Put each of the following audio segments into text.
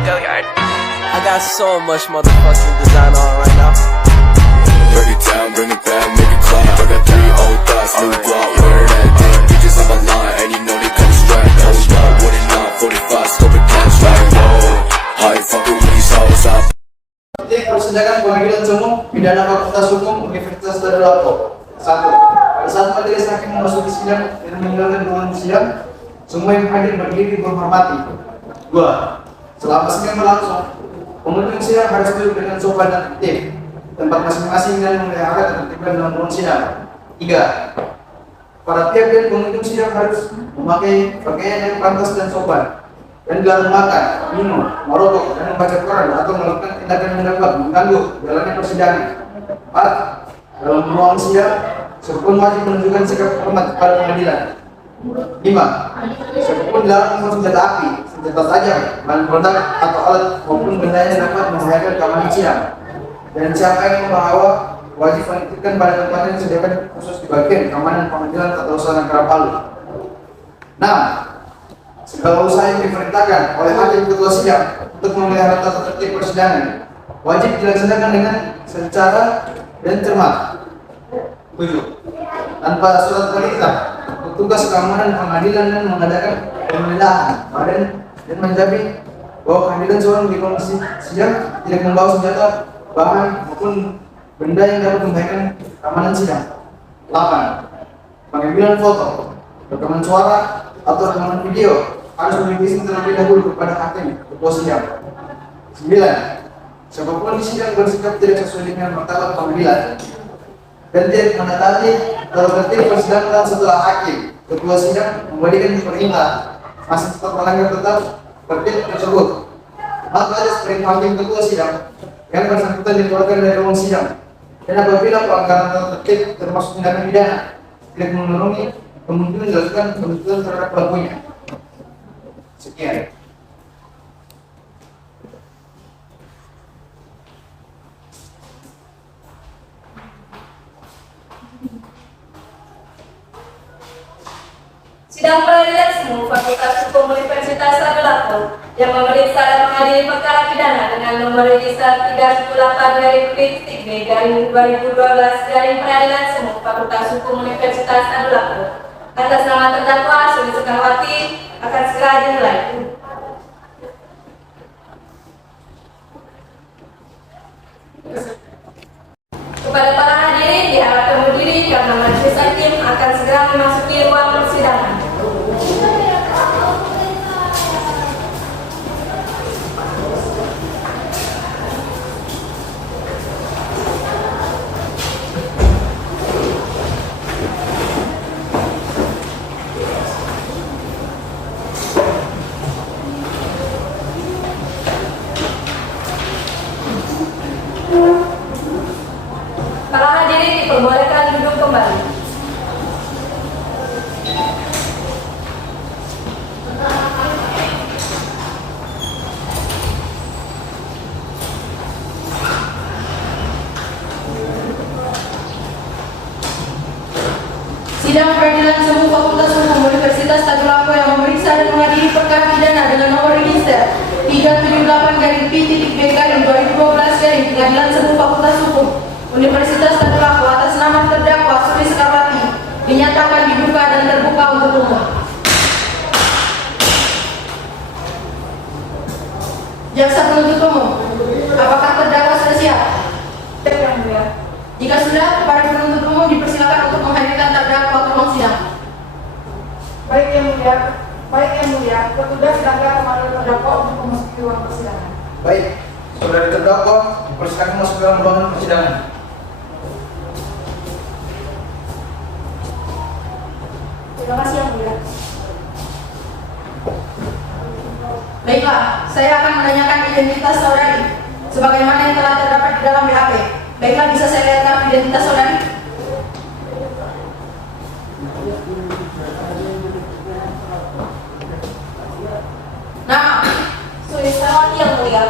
I got so much motherfucking design on right now. Break it down, bring it back, make it clap. I got 3 old thoughts, new block, where that damn bitches on my line, and you know they come straight. Hold up, what it not, 45, scope it down, straight. Whoa, how you fucking with these hoes out? Persidangan pengadilan umum pidana Fakultas Hukum Universitas Tadulako. 1. Pada saat majelis hakim memasuki sidang dan meninggalkan ruangan sidang, semua yang hadir berdiri menghormati. 2. Selama sidang berlangsung, pengunjung sidang harus duduk dengan sopan dan tertib tempat masing-masing dan memelihara ketertiban dalam ruang sidang. 3. Para pihak dan pengunjung sidang harus memakai pakaian yang pantas dan sopan dan dilarang makan, minum, merokok, dan membaca koran atau melakukan tindakan yang dapat mengganggu jalannya persidangan. 4. Dalam ruang sidang, siapapun wajib menunjukkan sikap hormat kepada pengadilan. 5. Siapapun dilarang membawa senjata api, senjata tajam, bahan peledak atau alat maupun benda yang dapat membahayakan keamanan sidang. Dan siapa yang membawa wajib menitipkan pada tempat yang disediakan khusus di bagian keamanan pengadilan atau sana Kerapalu. 6. Segala usaha yang diperintahkan oleh hakim ketua sidang untuk memelihara tata tertib persidangan wajib dilaksanakan dengan secara dan cermat. 7. Tanpa surat perintah, petugas keamanan pengadilan dan mengadakan penggeledahan dan menjamin bahwa kehadiran seorang di komisi sidang tidak membawa senjata, bahan maupun benda yang dapat membahayakan keamanan sidang. 8. Pengambilan foto, rekaman suara atau rekaman video harus diizin terlebih dahulu kepada hakim ketua sidang. 9. Siapapun di sidang bersikap tidak sesuai dengan martabat pengadilan dan tidak menetapi tata tertib persidangan setelah hakim ketua sidang memberikan perintah masih tetap melanggar tetap tertib tersebut, maka ada perintah hakim ketua sidang yang bersangkutan dikeluarkan dari ruang sidang. Dan apabila pelanggaran tata tertib termasuk tindakan pidana tidak memenuhi, kemungkinan dilakukan penuntutan terhadap pelakunya. Sekian. Sidang peradilan semu Fakultas Hukum Universitas Tadulako yang memeriksa dan mengadili perkara pidana dengan nomor register 38/B/2012/Peradilan Semu Fakultas Hukum Universitas Tadulako atas nama terdakwa Suli Soekarwati akan segera dimulai. Kepada para hadirin diharapkan berdiri karena majelis hakim akan segera memasuki ruang persidangan. Para hadirin diperbolehkan duduk kembali. Sidang peradilan semu Fakultas Hukum Universitas Tadulako yang memeriksa dan mengadili perkara pidana dengan nomor register 378/B/2012/Pengadilan Semu Fakultas Hukum Universitas Tadulako atas nama terdakwa Suli Soekarwati dinyatakan dibuka dan terbuka untuk umum. Jaksa penuntut umum, apakah terdakwa sudah siap? Yang mulia. Jika sudah, para penuntut umum dipersilakan untuk menghadirkan terdakwa ke ruang sidang. Baik yang mulia, petugas sedangkan memanggil terdakwa untuk memasuki ruang persidangan. Baik, saudara terdakwa dipersilakan masuk dalam ruangan persidangan. Terima kasih yang mulia. Baiklah, saya akan menanyakan identitas saudari sebagaimana yang telah terdapat di dalam BAP. Baiklah, bisa saya lihat identitas saudari? Nama? Suli Soekarwati yang mulia.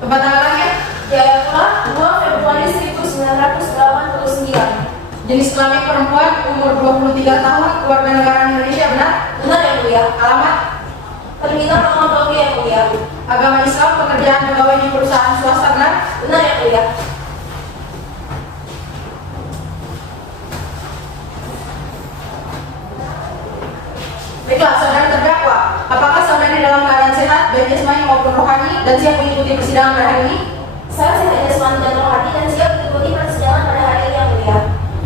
Tempat tanggal lahir? Jayapura, 2 Februari 1989. Jenis kelamin perempuan, umur 23 tahun, keluarga negara Indonesia, benar? Benar yang mulia. Alamat? Terminal Ramadhan yang mulia. Agama Islam, pekerjaan pegawai di perusahaan swasta benar? Benar yang mulia. Baiklah, saudara terdakwa, apakah saudari dalam keadaan sehat, baik jasmani maupun rohani, dan siap mengikuti persidangan pada hari ini? Saya sehat jasmani dan rohani dan siap mengikuti persidangan pada hari ini yang mulia.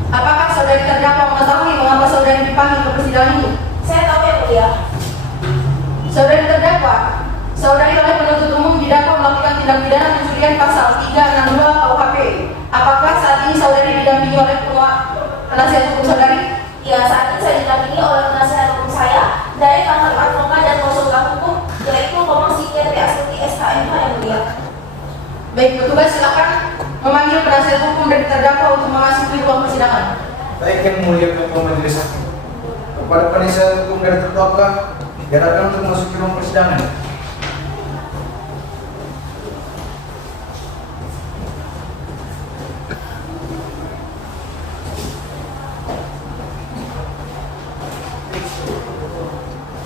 Apakah saudari terdakwa mengetahui mengapa saudari dipanggil ke persidangan ini? Saya tahu yang mulia. Saudari terdakwa, saudari oleh penuntut umum didakwa melakukan tindak pidana pencurian pasal 362 KUHP. Apakah saat ini saudari didampingi oleh penasihat hukum saudari? Ya, saat ini saya didampingi oleh penasihat hukum saya dari kantor advokat dan konsultan hukum, yaitu Komang Psikiatri Astuti SHMH yang mulia. Baik, petugas silakan memanggil penasihat hukum dari terdakwa untuk memasuki ruang persidangan. Baik yang mulia ketua majelis hakim. Kepada penasihat hukum dari terdakwa, diharapkan untuk memasuki ruang persidangan.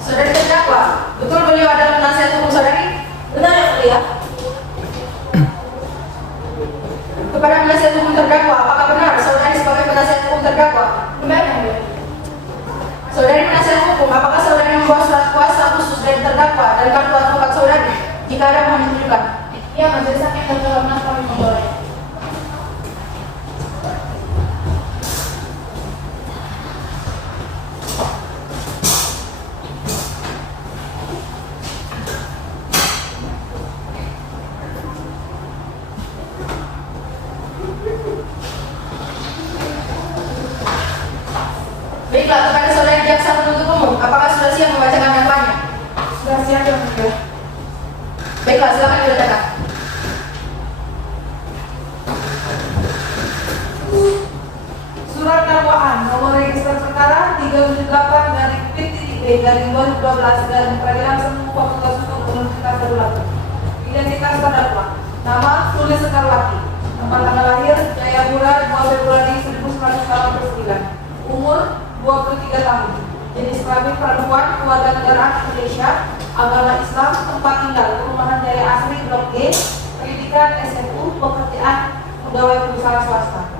Saudari terdakwa, betul beliau adalah penasihat hukum saudari? Benar yang mulia. Kepada penasihat hukum terdakwa, apakah benar saudari sebagai penasihat hukum terdakwa? Benar yang mulia. Saudari penasihat hukum, apakah saudari membawa surat kuasa khusus dari terdakwa dan kartu advokat saudari? Jika ada, mohon ditunjukkan. Ya, majelis hakim dan terhormat kami membawa. Baiklah, kepada saudari jaksa penuntut umum, apakah sudah siap membacakan dakwaannya? Sudah siap yang mulia. Baiklah, silakan dibacakan. Surat dakwaan nomor register perkara 378 dari PTIB dari 2012 dari Peradilan Semu Fakultas Hukum Universitas Trisakti. Identitas terdakwa: nama Sulis Sekarwati, tempat tanggal lahir Jayapura 2 Februari 1989, umur 23 tahun, jenis kelamin perempuan, keluarga negaraan Indonesia, agama Islam, tempat tinggal Perumahan Jaya Asri Blok G, pendidikan SMU, pekerjaan pegawai perusahaan swasta.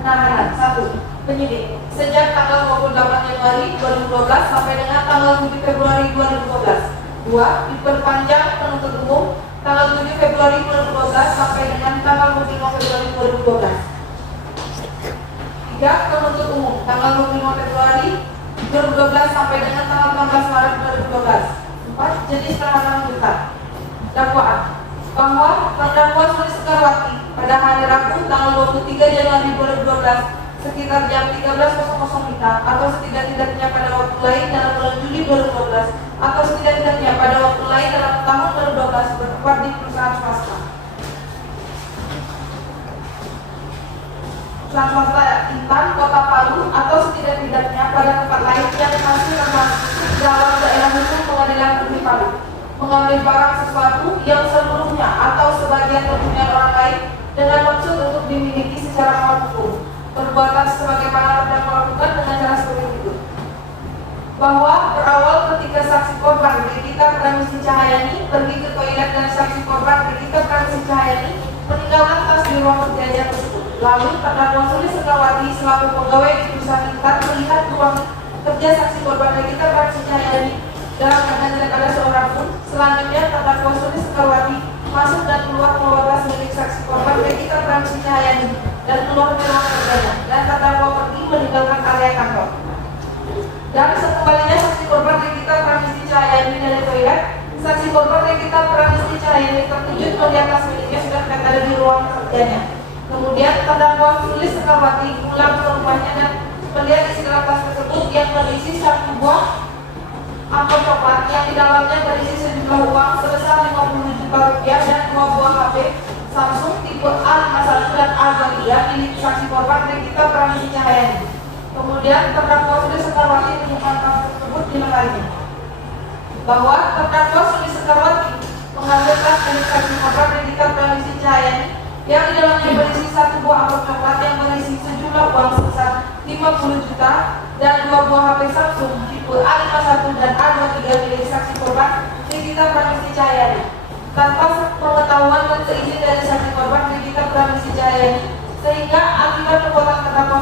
Penahanan 1. Penyidik sejak tanggal 28 Januari 2012 sampai dengan tanggal 7 Februari 2012. 2. Diperpanjang penuntut umum tanggal 7 Februari 2012 sampai dengan tanggal 25 Februari 2012. 3. Penuntut umum tanggal 25 Februari 2012 sampai dengan tanggal 16 Maret 2012. 4. Jenis penahanan lanjutan. Dakwaan bahwa terdakwa Sulis Sekarwati pada hari Rabu tanggal 23 Januari 2012 sekitar jam 13.00 WITA atau setidak-tidaknya pada waktu lain dalam bulan Juli 2012 atau setidak-tidaknya pada waktu lain dalam tahun 2012 bertempat di perusahaan swasta. Perusahaan swasta Intan, Kota Palu atau setidak-tidaknya pada tempat lain yang masih termasuk dalam daerah hukum Pengadilan Negeri Palu. Mengambil barang sesuatu yang seluruhnya atau sebagian kepunyaan orang lain dengan maksud untuk dimiliki secara melawan hukum. Perbuatan sebagaimana terdakwa lakukan dengan cara seperti itu. Bahwa berawal ketika saksi korban Brigita Pramesti Cahyani pergi ke toilet dan saksi korban Brigita Pramesti Cahyani meninggalkan tas di ruang kerjanya tersebut. Lalu terdakwa Sulis Sekarwati selaku pegawai di perusahaan Intan melihat ruang kerja saksi korban Brigita Pramesti Cahyani dalam keadaan tidak ada seorang pun. Selanjutnya terdakwa Sulis Sekarwati masuk dan keluar membawa tas milik saksi korban Brigita Pramesti Cahyani dan keluar dari ruang kerjanya, dan terdakwa pergi meninggalkan area kantor. Dan sekembalinya saksi korban Brigita Pramesti Cahyani dari toilet, saksi korban Brigita Pramesti Cahyani terkejut melihat tas miliknya sudah ada di ruang kerjanya. Kemudian terdakwa Sulis Sekarwati pulang ke rumahnya dan melihat isi dalam tas tersebut yang berisi satu buah amplop coklat yang di dalamnya berisi sejumlah uang sebesar 50 juta rupiah dan 2 buah HP Samsung tipe A51 dan A22 milik saksi korban Brigita Pramesti Cahyani. Kemudian terdakwa Sulis Sekarwati menyimpan tas tersebut di lemarinya. Bahwa terdakwa Sulis Sekarwati mengambil tas milik saksi korban Brigita Pramesti Cahyani yang di dalamnya berisi satu buah amplop coklat yang berisi sejumlah uang sebesar 3 50 juta dan 2 buah HP Samsung tipe A51 dan A23 milik saksi korban Regita Pramesti Cahyani. Tanpa pengetahuan dan seizin dari saksi korban Regita Pramesti Cahyani, sehingga akibat perbuatan terdakwa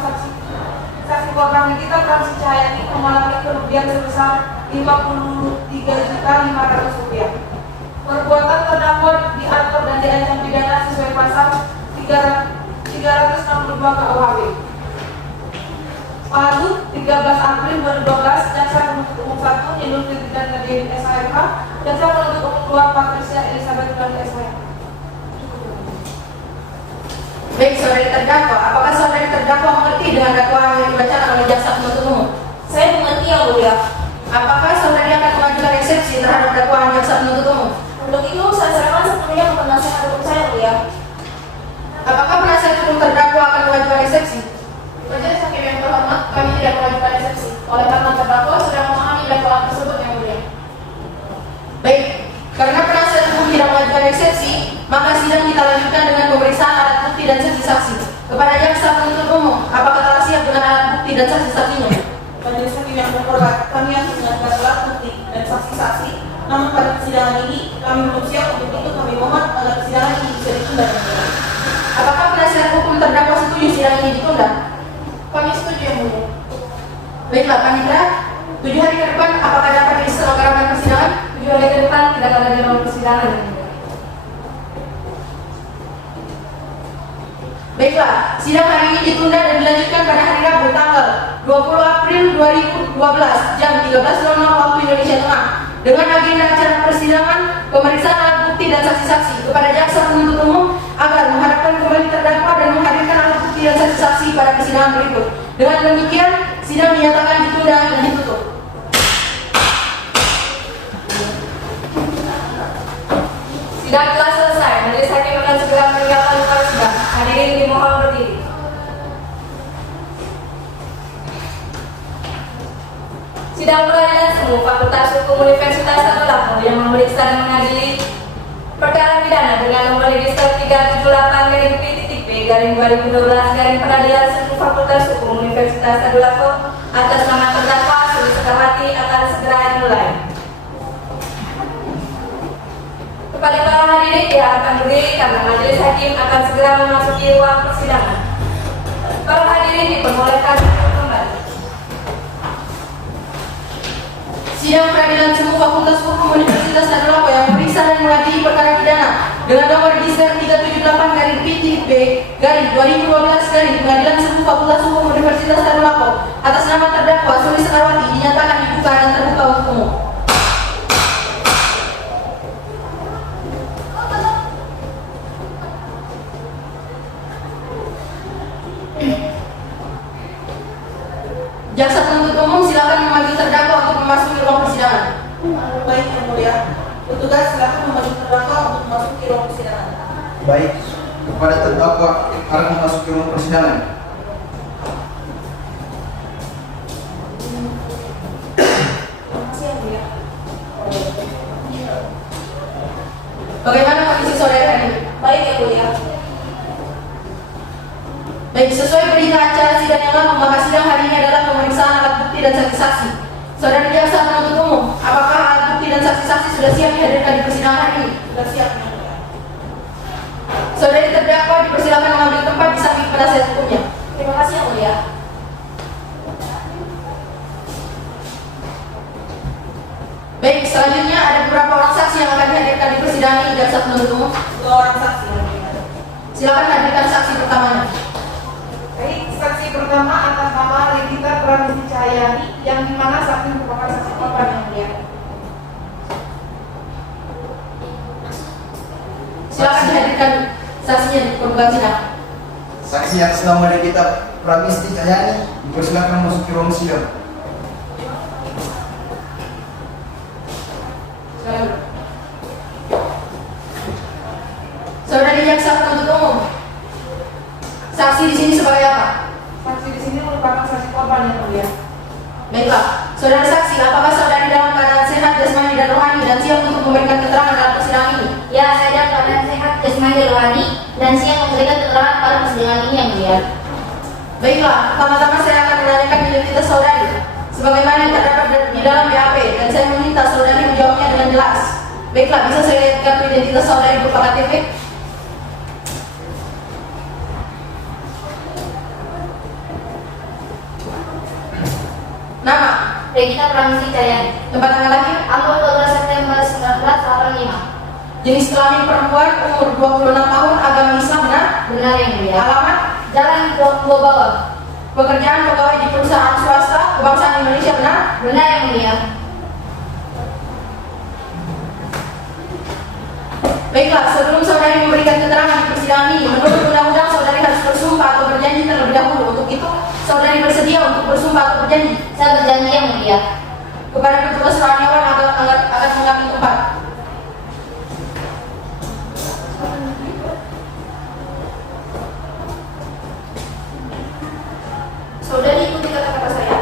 saksi korban Regita Pramesti Cahyani mengalami kerugian sebesar Rp53.500. Perbuatan terdakwa diatur dan diancam pidana sesuai pasal 362 KUHP. Palu 13 April 2012, Jaksa Penuntut Umum 1 Indul Fitri Nadine SHMH, Jaksa Penuntut Umum 2 Patricia Elizabeth Dani SHMH. Baik, saudari terdakwa, apakah saudari terdakwa mengerti dengan dakwaan yang dibacakan oleh jaksa penuntut umum? Saya mengerti yang mulia. Apakah saudari akan mengajukan eksepsi terhadap dakwaan jaksa penuntut umum? Untuk itu saya serahkan sepenuhnya ke penasihat hukum saya, yang mulia. Apakah penasihat hukum terdakwa akan mengajukan eksepsi? Majelis hakim yang terhormat, kami tidak mengajukan eksepsi. Oleh karena terdakwa sudah memahami dakwaan tersebut, yang mulia. Baik, karena penasihat hukum tidak mengajukan eksepsi, maka sidang kita lanjutkan dengan pemeriksaan alat bukti dan saksi-saksi. Kepada jaksa penuntut umum, apakah telah siap dengan alat bukti dan saksi-saksinya? Majelis hakim yang terhormat, kami akan mengajukan alat bukti dan saksi-saksi. Namun pada persidangan ini kami belum siap, untuk itu kami mohon agar persidangan ini bisa ditunda. Apakah penasihat hukum terdakwa setuju sidang ini ditunda? Kami setuju, yang mulia. Baiklah, Panitra, 7 hari ke depan apakah dapat diselenggarakan persidangan? 7 hari ke depan tidak ada jadwal persidangan, yang mulia. Baiklah, sidang hari ini ditunda dan dilanjutkan pada hari Rabu tanggal 20 April 2012 jam 13.00 waktu Indonesia Tengah dengan agenda acara persidangan, pemeriksaan alat bukti dan saksi-saksi kepada jaksa penuntut umum agar menghadapkan kembali terdakwa dan menghadirkan alat bukti dan saksi-saksi pada persidangan berikut. Dengan demikian, sidang dinyatakan ditunda dan ditutup. Sidang telah selesai. Majelis hakim akan segera meninggalkan lokasi sidang. Hadirin dimohon berdiri. Sidang peradilan semu Fakultas Hukum Universitas Tadulako yang memeriksa dan mengadili perkara pidana dengan nomor register 378-P-2012 peradilan semu Fakultas Hukum Universitas Tadulako atas nama terdakwa Suri Sekawati akan segera dimulai. Kepada para hadirin yang akan berdiri karena majelis hakim akan segera memasuki ruang persidangan. Para hadirin diperbolehkan kembali. Sidang peradilan semu Fakultas Hukum Universitas Tadulako yang memeriksa dan mengadili perkara pidana dengan nomor register 378-P-2012 Pengadilan Semu Fakultas Hukum Universitas Tadulako atas nama terdakwa Suri Sekawati dinyatakan dibuka dan terbuka untuk umum. Jaksa penuntut umum silakan memanggil terdakwa untuk memasuki ruang persidangan. Baik, yang mulia. Petugas silakan memanggil terdakwa untuk memasuki ruang persidangan. Baik, kepada terdakwa akan memasuki ruang persidangan. Terima kasih, yang mulia. Bagaimana kondisi saudara hari ini? Baik, yang mulia. Baik, sesuai berita acara sidang yang lalu, maka sidang hari ini adalah pemeriksaan alat bukti dan saksi-saksi. Saudara jaksa penuntut umum, apakah alat bukti dan saksi-saksi sudah siap dihadirkan di persidangan hari ini? Sudah siap, yang mulia. Saudari terdakwa dipersilakan mengambil tempat di samping penasihat hukumnya. Terima kasih, yang mulia. Baik, selanjutnya ada beberapa orang saksi yang akan dihadirkan di persidangan ini, jaksa penuntut umum. 2 orang saksi, yang mulia. Silakan hadirkan saksi pertamanya. Baik, saksi pertama atas nama Regita Pramesti Cahyani yang dimana saksi merupakan saksi korban, yang mulia. Silakan dihadirkan saksinya di pembukaan sidang. Saksi atas nama Regita Pramesti Cahyani dipersilakan masuk ke ruang sidang. Silakan. Saudari jaksa penuntut umum, saksi di sini sebagai apa? Saksi di sini merupakan saksi korban, yang mulia. Baiklah, saudara saksi, apakah saudari dalam keadaan sehat jasmani dan rohani dan siap untuk memberikan keterangan dalam persidangan ini? Ya, saya dalam keadaan sehat, jasmani dan rohani dan siap memberikan keterangan pada persidangan ini, yang mulia. Baiklah, pertama-tama saya akan identitas saudari sebagaimana yang terdapat di dalam BAP, dan saya meminta saudari menjawabnya dengan jelas. Baiklah, bisa saya lihat kartu identitas saudari berupa KTP? Nama? Regina Pramisi Cahyani. Tempat tanggal lahir? Amul 12 September 1985. Jenis kelamin perempuan, umur 26 tahun, agama Islam, benar? Benar yang mulia. Alamat? Jalan Dua Bawah. Pekerjaan pegawai di perusahaan swasta, kebangsaan Indonesia, benar? Benar yang mulia. Baiklah, sebelum saudari memberikan keterangan di persidangan ini, menurut undang-undang saudari harus bersumpah atau berjanji terlebih dahulu. Untuk itu, saudari bersedia untuk bersumpah atau berjanji? Saya berjanji yang mulia. Kepada petugas karyawan akan mengambil tempat. Saudari ikuti kata-kata saya.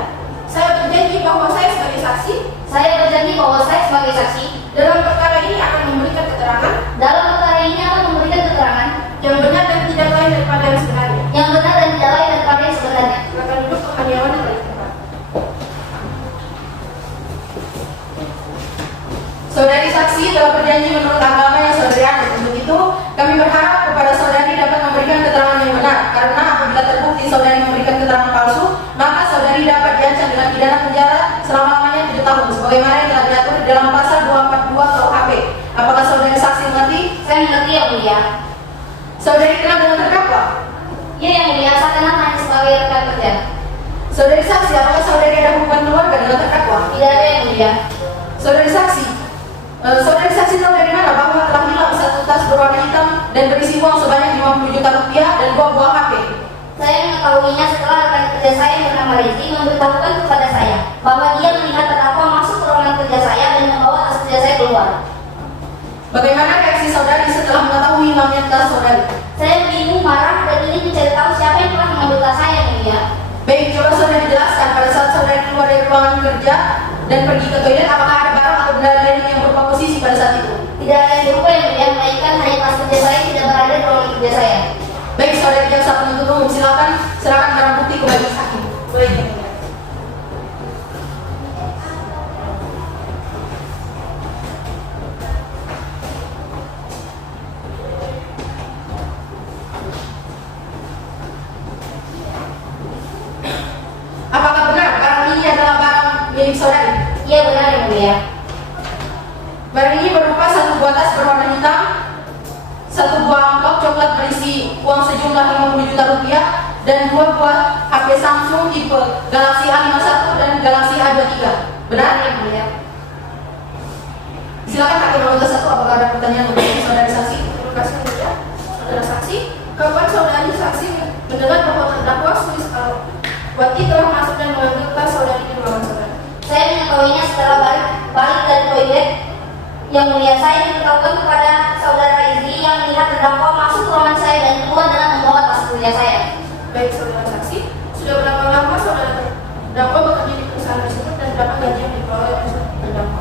Saya berjanji bahwa saya sebagai saksi Saya berjanji bahwa saya sebagai saksi dalam perkara ini akan memberikan keterangan dalam perkara ini akan memberikan keterangan yang benar dan tidak lain daripada yang sebenarnya. yang benar dan tidak lain daripada yang sebenarnya. Silakan duduk penghadiawan yang baik tempat. Saudari saksi telah berjanji menurut agama yang saudari anut. Untuk itu, kami berharap kepada saudari dapat memberikan keterangan yang benar. Karena apabila terbukti saudari memberikan keterangan palsu, maka saudari dapat diancam dengan pidana penjara selama-lamanya 7 tahun, sebagaimana yang telah diatur di dalam pasal 242 KUHP. Apakah saudari saksi mengerti? Saya mengerti yang mulia. Saudari kenal dengan terdakwa? Ya yang mulia, saya kenal hanya sebagai rekan kerja. Saudari saksi, apakah saudari ada hubungan keluarga dengan terdakwa? Tidak ada yang mulia. Saudari saksi tahu dari mana bahwa telah hilang satu tas berwarna hitam dan berisi uang sebanyak 50 juta rupiah dan 2 buah HP? Saya mengetahuinya setelah rekan kerja saya yang bernama Rizky memberitahukan kepada saya bahwa dia melihat terdakwa masuk ke ruangan kerja saya dan membawa tas kerja saya keluar. Bagaimana reaksi saudari setelah mengetahui hilangnya tas saudari? Saya bingung, marah, dan ingin mencari tahu siapa yang telah mengambil tas saya yang mulia. Baik, coba saudari jelaskan pada saat saudari keluar dari ruangan kerja dan pergi ke toilet, apakah ada barang atau benda lain yang berupa posisi pada saat itu? Tidak ada yang berupa yang mulia, melainkan hanya tas kerja saya tidak berada di ruangan kerja saya. Baik, saudari jaksa penuntut umum, silakan serahkan barang bukti ke majelis hakim. Boleh yang mulia. Apakah benar barang ini adalah barang milik saudari? Iya benar yang mulia. Barang ini berupa satu buah tas berwarna hitam, satu buah amplop coklat berisi uang sejumlah 50 juta rupiah, dan 2 buah HP Samsung tipe Galaxy A51 dan Galaxy A23. Benar yang mulia? Silakan hakim nomor 1, apakah ada pertanyaan untuk saudari saksi? Terima kasih mulia. Saudara saksi, kapan saudari saksi mendengar bahwa terdakwa Suis Wati telah masuk dan mengambil tas saudari di ruangan saudari? Saya mengetahuinya setelah balik dari toilet. Yang mulia, saya memberitahukan kepada saudara Rizky yang melihat terdakwa masuk ke ruangan saya dan keluar dengan membawa tas kuliah saya. Baik saudara saksi, sudah berapa lama saudara terdakwa bekerja di perusahaan tersebut dan berapa gaji yang diperoleh oleh terdakwa?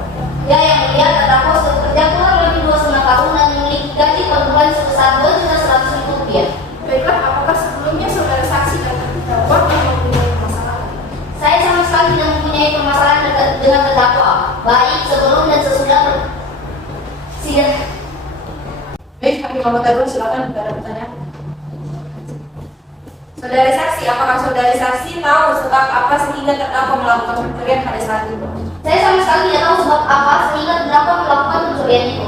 Ya yang mulia, terdakwa sudah bekerja kurang lebih 2,5 tahun dan memiliki gaji per bulan sebesar Rp2.100.000. Baiklah, apakah sebelumnya saudara saksi dan terdakwa telah mempunyai permasalahan? Saya sama sekali tidak mempunyai permasalahan dengan terdakwa, baik sebelum dan sesudah sidang. Baik, hakim nomor 2, silakan jika ada pertanyaan. Saudara saksi, apakah saudara saksi tahu sebab apa sehingga terdakwa melakukan pencurian pada saat itu? Saya sama sekali tidak tahu sebab apa sehingga terdakwa melakukan pencurian itu.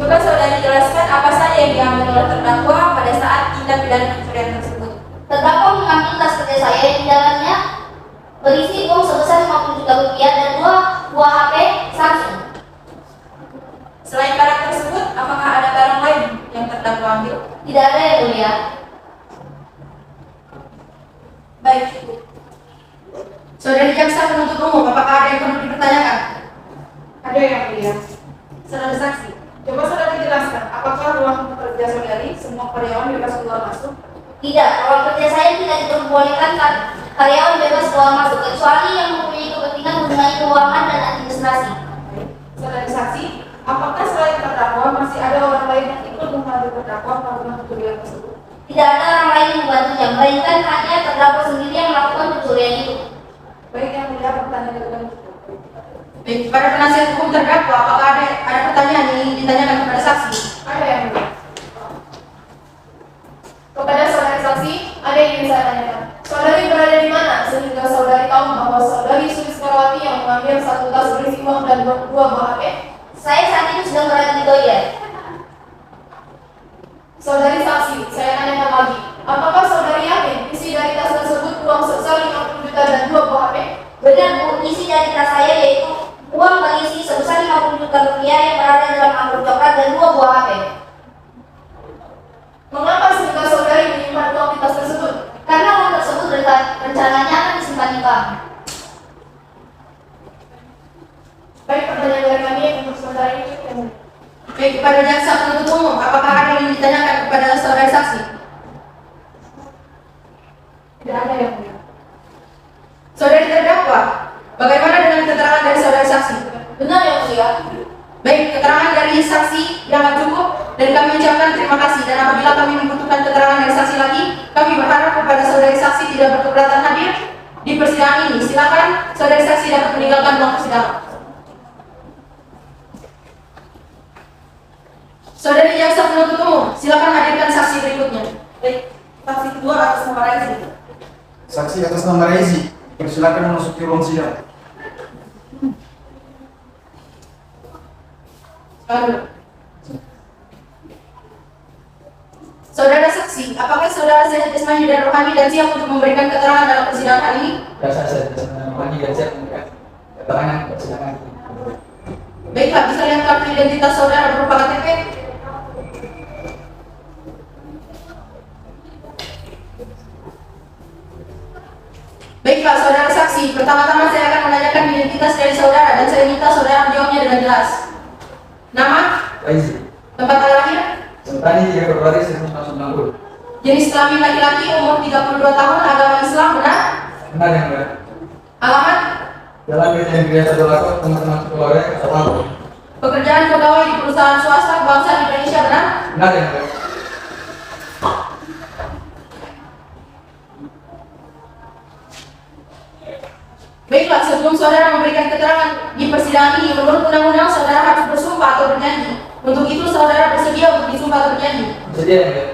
Coba saudara jelaskan apa saja yang diambil oleh terdakwa pada saat tindak pidana pencurian tersebut. Terdakwa mengambil tas kerja saya yang di dalamnya berisi uang sebesar Rp50 juta dan 2 buah HP Samsung. Selain barang tersebut, apakah ada barang lain yang terdakwa ambil? Tidak ada yang mulia. Baik, cukup. Saudari jaksa penuntut umum, apakah ada yang perlu dipertanyakan? Ada yang mulia. Saudara saksi. Coba saudara jelaskan, apakah ruang kerja saudari semua karyawan bebas keluar masuk? Tidak, ruang kerja saya tidak diperbolehkan karyawan bebas keluar masuk kecuali yang mempunyai kepentingan mengenai keuangan dan administrasi. Saudara saksi, apakah selain terdakwa masih ada orang lain yang ikut membantu terdakwa melakukan pencurian tersebut? Tidak ada orang lain yang membantunya, melainkan hanya terdakwa sendiri yang melakukan pencurian itu. Saya bertanya dengan Baik, kepada penasihat hukum terdakwa, apakah ada pertanyaan yang ingin ditanyakan kepada saksi? ada yang mulia. Kepada saudari saksi, ada yang ingin saya tanyakan. Saudari berada di mana sehingga saudari tahu bahwa saudari Sulismawati yang mengambil satu tas berisi uang dan dua buah HP? Saya saat itu sedang berada di toilet. Saudari saksi, saya tanyakan lagi. Apakah saudari yakin isi dari tas tersebut uang sebesar 50 juta dan dua buah HP? Benar Bu, isi dari tas saya yaitu uang berisi sebesar 50 juta rupiah yang berada dalam amplop coklat dan 2 buah HP. Mengapa sehingga saudari menyimpan uang di tas tersebut? Karena uang tersebut rencananya akan disimpan di bank. Baik, pertanyaan dari kami untuk sementara ini. Baik, kepada jaksa penuntut umum, apakah ada yang ingin ditanyakan kepada saudara saksi? Tidak ada yang mulia. Saudari terdakwa, bagaimana dengan keterangan dari saudara saksi? Benar yang mulia. Baik, keterangan dari saksi yang cukup dan kami ucapkan terima kasih, dan apabila kami membutuhkan keterangan dari saksi lagi, kami berharap kepada saudari saksi tidak berkeberatan hadir di persidangan ini. Silakan saudari saksi dapat meninggalkan ruang persidangan. Saudari jaksa penuntut umum, silakan hadirkan saksi berikutnya. Baik, saksi kedua atas nama Rezi. Saksi atas nama Rezi, persilakan memasuki ruang sidang. Saudara saksi, apakah saudara sehat jasmani dan rohani dan siap untuk memberikan keterangan dalam persidangan hari ini? Ya, saya jasmani dan rohani dan siap memberikan keterangan persidangan. Baiklah, bisa lihat kartu identitas saudara berupa KTP? Baiklah, saudara saksi, pertama-tama saya akan menanyakan identitas dari saudara dan saya minta saudara menjawabnya dengan jelas. Nama? Rezi. Tempat tanggal lahir? Sentani 3 Februari 1990. Jenis kelamin laki-laki, umur 32 tahun, agama Islam, benar? Benar yang mulia. Alamat? Jalan Gereja Negeri Satu Laku, teman-teman keluarga, Ketapang. Pekerjaan pegawai di perusahaan swasta bangsa Indonesia, benar? Benar yang mulia. Baiklah, sebelum saudara memberikan keterangan di persidangan ini, menurut undang-undang saudara harus bersumpah atau berjanji. Untuk itu saudara bersedia untuk disumpah atau berjanji? Bersedia yang mulia.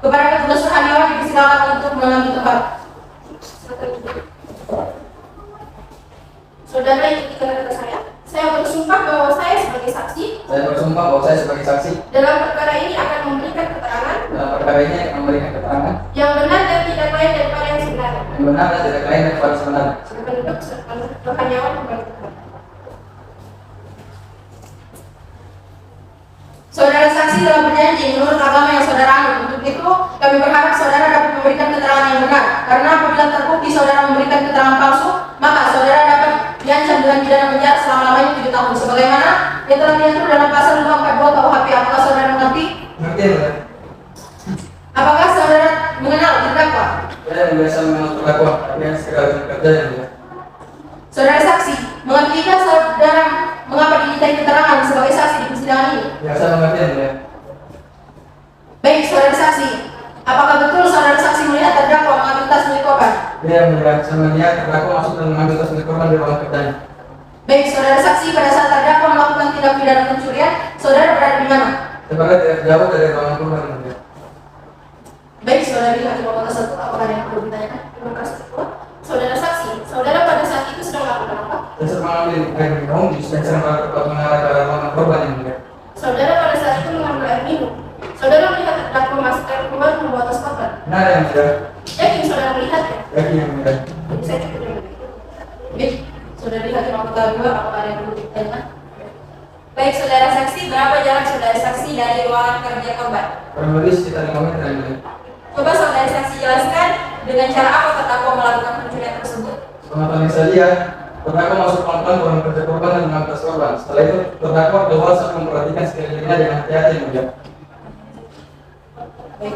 Kepada petugas perhadiran dipersilakan untuk mengambil tempat. Saudara ikuti kata saya. Saya bersumpah bahwa saya sebagai saksi Saya bersumpah bahwa saya sebagai saksi dalam perkara ini akan memberikan keterangan dalam perkara ini akan memberikan keterangan yang benar dan tidak lain daripada yang sebenarnya. yang benar dan tidak lain daripada sebenarnya. Berbentuk pertanyaan kembali. Saudara saksi telah berjanji menurut agama yang saudara anut. Untuk itu, kami berharap saudara dapat memberikan keterangan yang benar. Karena apabila terbukti saudara memberikan keterangan palsu, maka saudara dapat diancam dengan pidana penjara selama-lamanya 7 tahun. Sebagaimana yang telah diatur dalam pasal 242 KUHP. Apakah saudara mengerti? Mengerti yang mulia. Apakah saudara mengenal terdakwa? Saya yang biasa mengenal terdakwa, tapi yang sekali bekerja yang mulia. Saudara saksi, mengertikah saudara mengapa dimintai keterangan sebagai saksi di persidangan ini? Biasa mengerti yang mulia. Baik, saudara saksi, apakah betul saudara saksi melihat terdakwa mengambil tas milik korban? Dia yang mulia, saya melihat terdakwa masuk dan mengambil tas milik korban di ruang kerjanya. Baik, saudara saksi, pada saat terdakwa melakukan tindak pidana pencurian, saudara berada di mana? Saya berada tidak jauh dari ruangan korban yang mulia. Baik, saudara lihat di bawah tersebut, apakah ada yang perlu ditanyakan? Terima kasih. Saudara saksi, saudara pada saat itu sedang melakukan apa? Saya sedang mengambil air minum di dispenser yang baru tepat mengarah ke ruangan korban yang mulia. Saudara pada saat itu mengambil air minum. Saudara melihat terdakwa masuk air keluar membawa tas korban. Benar yang mulia. Yakin saudara melihatnya? Yakin yang mulia. Jadi saya cukup dengan itu. Baik, saudara lihat di bawah tersebut, apakah ada yang perlu ditanyakan? Baik, saudara saksi, berapa jarak saudara saksi dari ruangan kerja korban? Kurang lebih sekitar 5 meter yang mulia. Coba saudara saksi jelaskan dengan cara apa terdakwa melakukan pencurian tersebut. Pengetahuan yang saya lihat, terdakwa masuk pelan-pelan ke ruangan kerja korban dan mengambil tas korban. Setelah itu, terdakwa keluar sambil memperhatikan sekelilingnya dengan hati-hati yang mulia. Baik,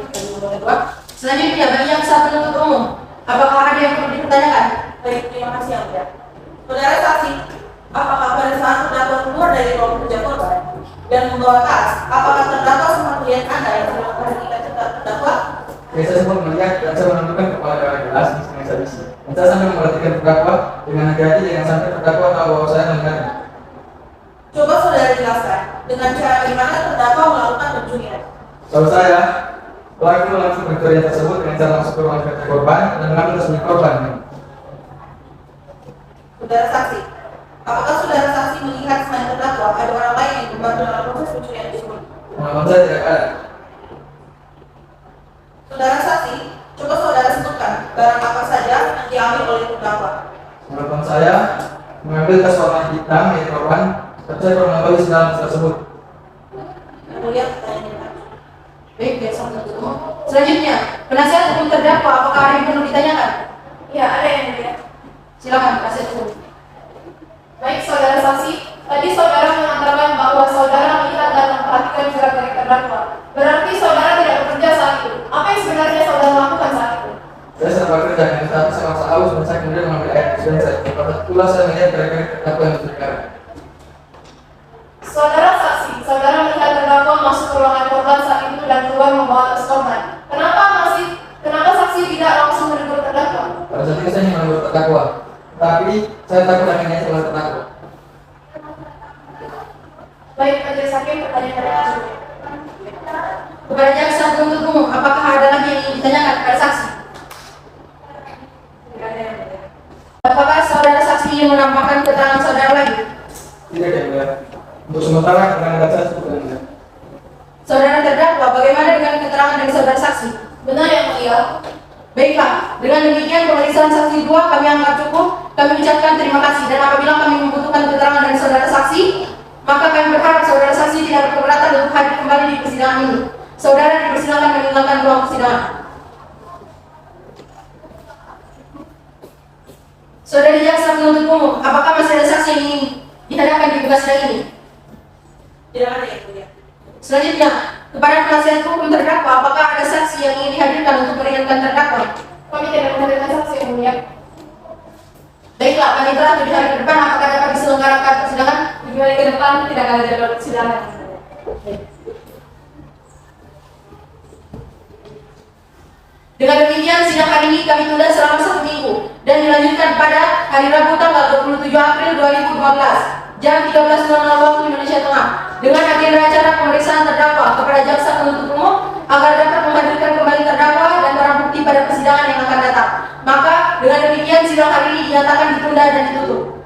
selanjutnya, bagi jaksa penuntut umum, apakah ada yang perlu dipertanyakan? Baik, terima kasih yang mulia. Saudara saksi, apakah pada saat terdakwa keluar dari ruang kerja korban dan membawa tas, apakah terdakwa sempat melihat Anda yang sedang memperhatikan terdakwa? Ya, saya sempat melihat dan saya menentukan kepala dengan jelas di setengah sadisi. Dan saya sambil memperhatikan terdakwa, Dengan hati-hati jangan sampai terdakwa tahu bahwa saya melihatnya. Coba saudara jelaskan dengan cara bagaimana terdakwa melakukan pencurian. Soal saya, pelaku melakukan pencurian tersebut dengan cara masuk ke ruang kerja korban dan mengambil tas milik korban. Saudara saksi, apakah saudara saksi melihat selain terdakwa ada orang lain yang membantu dalam proses pencurian tersebut? Pengalaman saya tidak ada. Saudara saksi, coba saudara sebutkan barang apa saja yang diambil oleh terdakwa. Pengalaman saya mengambil tas warna hitam milik korban, tapi saya kurang mengetahui dalam tas tersebut. Yang mulia, pertanyaannya. Baik, biasa menuntut umum. Selanjutnya, penasihat hukum terdakwa apakah ada yang perlu ditanyakan? Ya, ada yang mulia. Silakan penasihat hukum. Baik, saudara saksi, tadi saudara mengatakan bahwa saudara melihat dan memperhatikan gerak-gerik terdakwa. Berarti saudara tidak bekerja saat itu. Apa yang sebenarnya saudara lakukan saat itu? Saya sedang bekerja, tapi saya merasa haus dan saya kemudian mengambil air dan saya pula saya melihat gerak-gerik terdakwa yang mencurigakan. Saudara saksi, saudara melihat terdakwa masuk ke ruangan korban saat itu dan keluar membawa tas korban. Kenapa saksi tidak langsung menegur terdakwa? Pada saat itu saya ingin menegur terdakwa, tapi saya takut akan menyakiti oleh terdakwa. Baik, majelis hakim, pertanyaan terakhir. Kepada jaksa penuntut umum, apakah ada lagi yang ingin ditanyakan kepada saksi? Tidak ada yang mulia. Apakah saudara saksi ingin menambahkan keterangan saudara lagi? Tidak ya, untuk sementara keterangan saya cukup ya. Saudara terdakwa, bagaimana dengan keterangan dari saudara saksi? Benar yang mulia. Baiklah, dengan demikian pemeriksaan saksi 2 kami anggap cukup. Kami ucapkan terima kasih dan apabila kami membutuhkan keterangan dari saudara saksi, maka kami berharap saudara saksi tidak berkeberatan untuk hadir kembali di persidangan ini. Saudara dipersilakan meninggalkan ruang persidangan. Saudara jaksa penuntut umum, apakah masih ada saksi yang ingin dihadapkan di muka sidang ini? Tidak ada yang mulia. Selanjutnya, kepada penasihat hukum terdakwa, apakah ada saksi yang ingin dihadirkan untuk meringankan terdakwa? Kami tidak menghadirkan saksi yang mulia. Baiklah, kami telah 7 hari ke depan, apakah dapat diselenggarakan persidangan? 7 hari ke depan tidak akan ada jadwal persidangan. Dengan demikian, sidang hari ini kami tunda selama 1 minggu dan dilanjutkan pada hari Rabu tanggal 27 April 2015 jam 13.00 waktu Indonesia Tengah dengan agenda acara pemeriksaan terdakwa kepada jaksa penuntut umum agar dapat menghadirkan kembali terdakwa dan barang bukti pada persidangan yang akan datang. Maka dengan demikian sidang hari ini dinyatakan ditunda dan ditutup.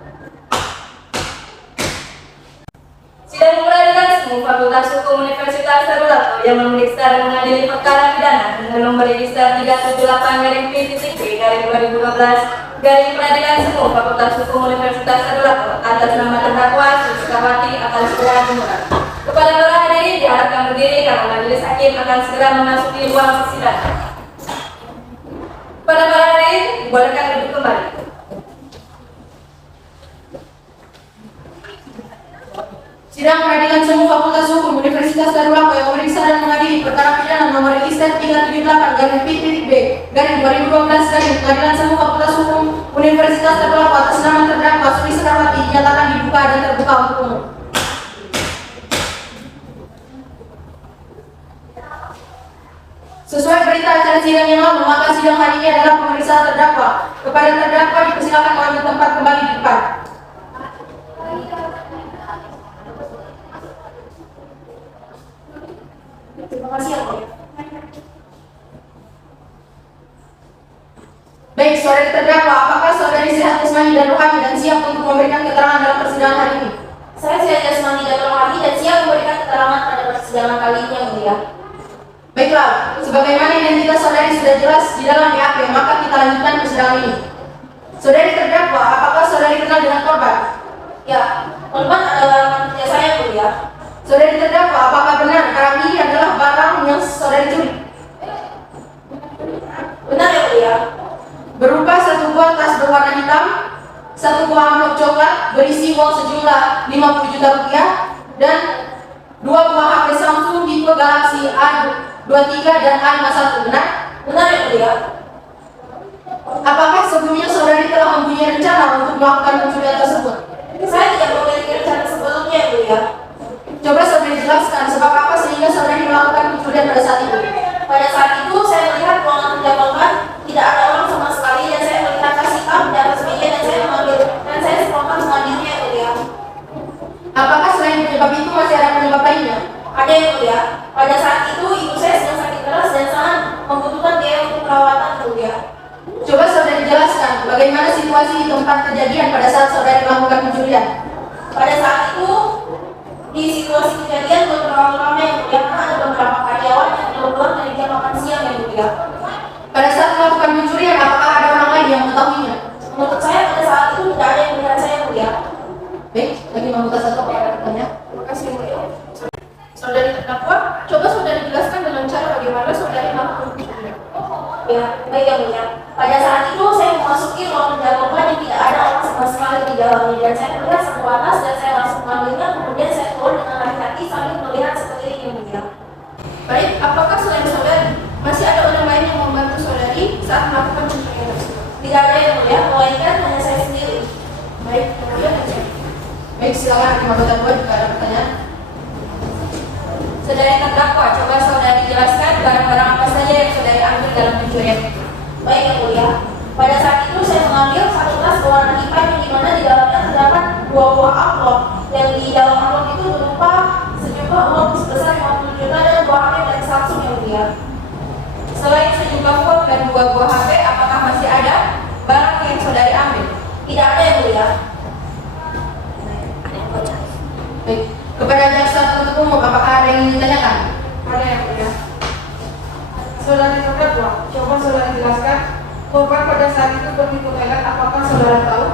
Sidang dimulai dengan semua Fakultas Hukum Universitas Trisakti yang memeriksa dan mengadili perkara pidana dengan nomor register 378-P-2012 peradilan semua Fakultas Hukum Universitas Trisakti atas nama terdakwa Suskawati akan segera dimulai. Kepada para hadirin diharapkan berdiri karena majelis hakim akan segera memasuki ruang persidangan. Pada para hadirin dibolehkan duduk kembali. Sidang peradilan semua Fakultas Hukum Universitas Trisakti yang memeriksa dan mengadili perkara pidana nomor register 378-P-2012 peradilan semua Fakultas Hukum Universitas Trisakti atas nama terdakwa Suskawati dinyatakan dibuka dan terbuka untuk umum. Sesuai berita acara sidang yang lalu, maka sidang hari ini adalah pemeriksaan terdakwa. Kepada terdakwa dipersilakan mengambil tempat kembali di depan. Terima kasih yang mulia. Baik, saudari terdakwa, apakah saudari sehat jasmani dan rohani dan siap untuk memberikan keterangan dalam persidangan hari ini? Saya sehat jasmani dan rohani dan siap memberikan keterangan pada persidangan kali ini yang mulia. Baiklah, sebagaimana identitas saudari sudah jelas di dalam BAP, maka kita lanjutkan persidangan ini. Saudari terdakwa, apakah saudari kenal dengan korban? Ya, korban adalah rekan kerja saya, mulia. Saudari terdakwa, apakah benar barang ini adalah barang yang saudari curi? Benar ya, mulia. Berupa satu buah tas berwarna hitam, satu buah amplop coklat berisi uang sejumlah 50 juta rupiah, dan 2 buah HP Samsung tipe Galaxy A23 dan A51, benar? Benar ya, mulia. Apakah sebelumnya saudari telah mempunyai rencana untuk melakukan pencurian tersebut? Saya tidak memiliki rencana sebelumnya, mulia. Coba saudari jelaskan sebab apa sehingga saudari melakukan pencurian pada saat itu. Pada saat itu saya melihat ruangan kerja korban tidak ada orang sama sekali dan saya melihat tas hitam di atas meja dan saya mengambil yang mulia. Pada saat itu ibu saya sedang sakit keras dan sangat membutuhkan biaya untuk perawatan mulia. Coba saudari jelaskan bagaimana situasi di tempat kejadian pada saat saudari melakukan pencurian. Pada saat itu di situasi kejadian belum terlalu ramai yang mulia karena ada beberapa karyawan yang keluar dari jam makan siang yang mulia. Pada saat melakukan pencurian, apakah ada orang lain yang mengetahuinya? Menurut saya pada saat itu tidak ada yang melihat saya mulia. Baik, lagi membuka satu pertanyaan. Terima kasih mulia. Saudari terdakwa, coba saudari jelaskan dengan cara bagaimana saudari melakukan pencurian. Ya, baik yang mulia. Pada saat itu saya memasuki ruang kerja korban yang tidak ada orang sama sekali di dalamnya dan saya melihat satu panas dan saya langsung mengambilnya. Kemudian saya keluar dengan hati-hati sambil melihat sekeliling yang mulia. Baik, apakah selain saudari, masih ada orang lain yang membantu saudari saat melakukan pencurian tersebut? Tidak ada yang mulia, melainkan hanya saya sendiri. Baik, kemudian lanjut. Baik, silakan Hakim Anggota Buat jika ada pertanyaan. Saudari terdakwa, coba saudari jelaskan barang-barang apa saja yang saudari ambil dalam pencurian. Baik yang mulia. Pada saat itu saya mengambil satu tas berwarna hitam yang dimana di dalamnya terdapat 2 buah amplop yang di dalam amplop itu berupa sejumlah uang sebesar 50 juta dan 2 HP dan Samsung yang mulia. Selain sejumlah uang dan 2 buah HP, apakah masih ada barang yang saudari ambil? Tidak ada yang mulia. Baik, kepada jaksa penuntut umum, apakah ada yang ingin ditanyakan? Ada yang mulia. Saudari terdakwa, coba saudari jelaskan korban pada saat itu pergi ke toilet, apakah saudara tahu?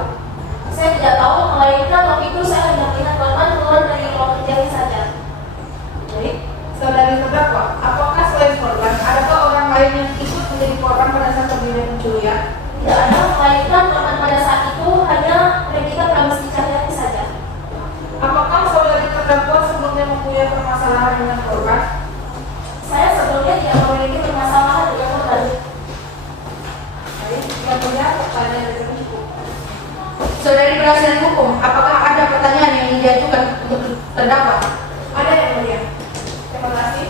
Saya tidak tahu, melainkan waktu itu saya hanya melihat korban keluar dari ruang kerja saja. Baik, saudari terdakwa, apakah selain korban, adakah orang lain yang ikut menjadi korban pada saat terjadi pencurian? Tidak ada, melainkan korban pada saat itu hanya Regina Pramesti Cahyati saja. Apakah saudari terdakwa sebelumnya mempunyai permasalahan dengan korban? Saya sebelumnya tidak memiliki permasalahan dengan korban. Baik, yang mulia, pertanyaan dari cukup. Saudari penasihat hukum, apakah ada pertanyaan yang ingin diajukan untuk terdakwa? Ada yang mulia. Terima kasih.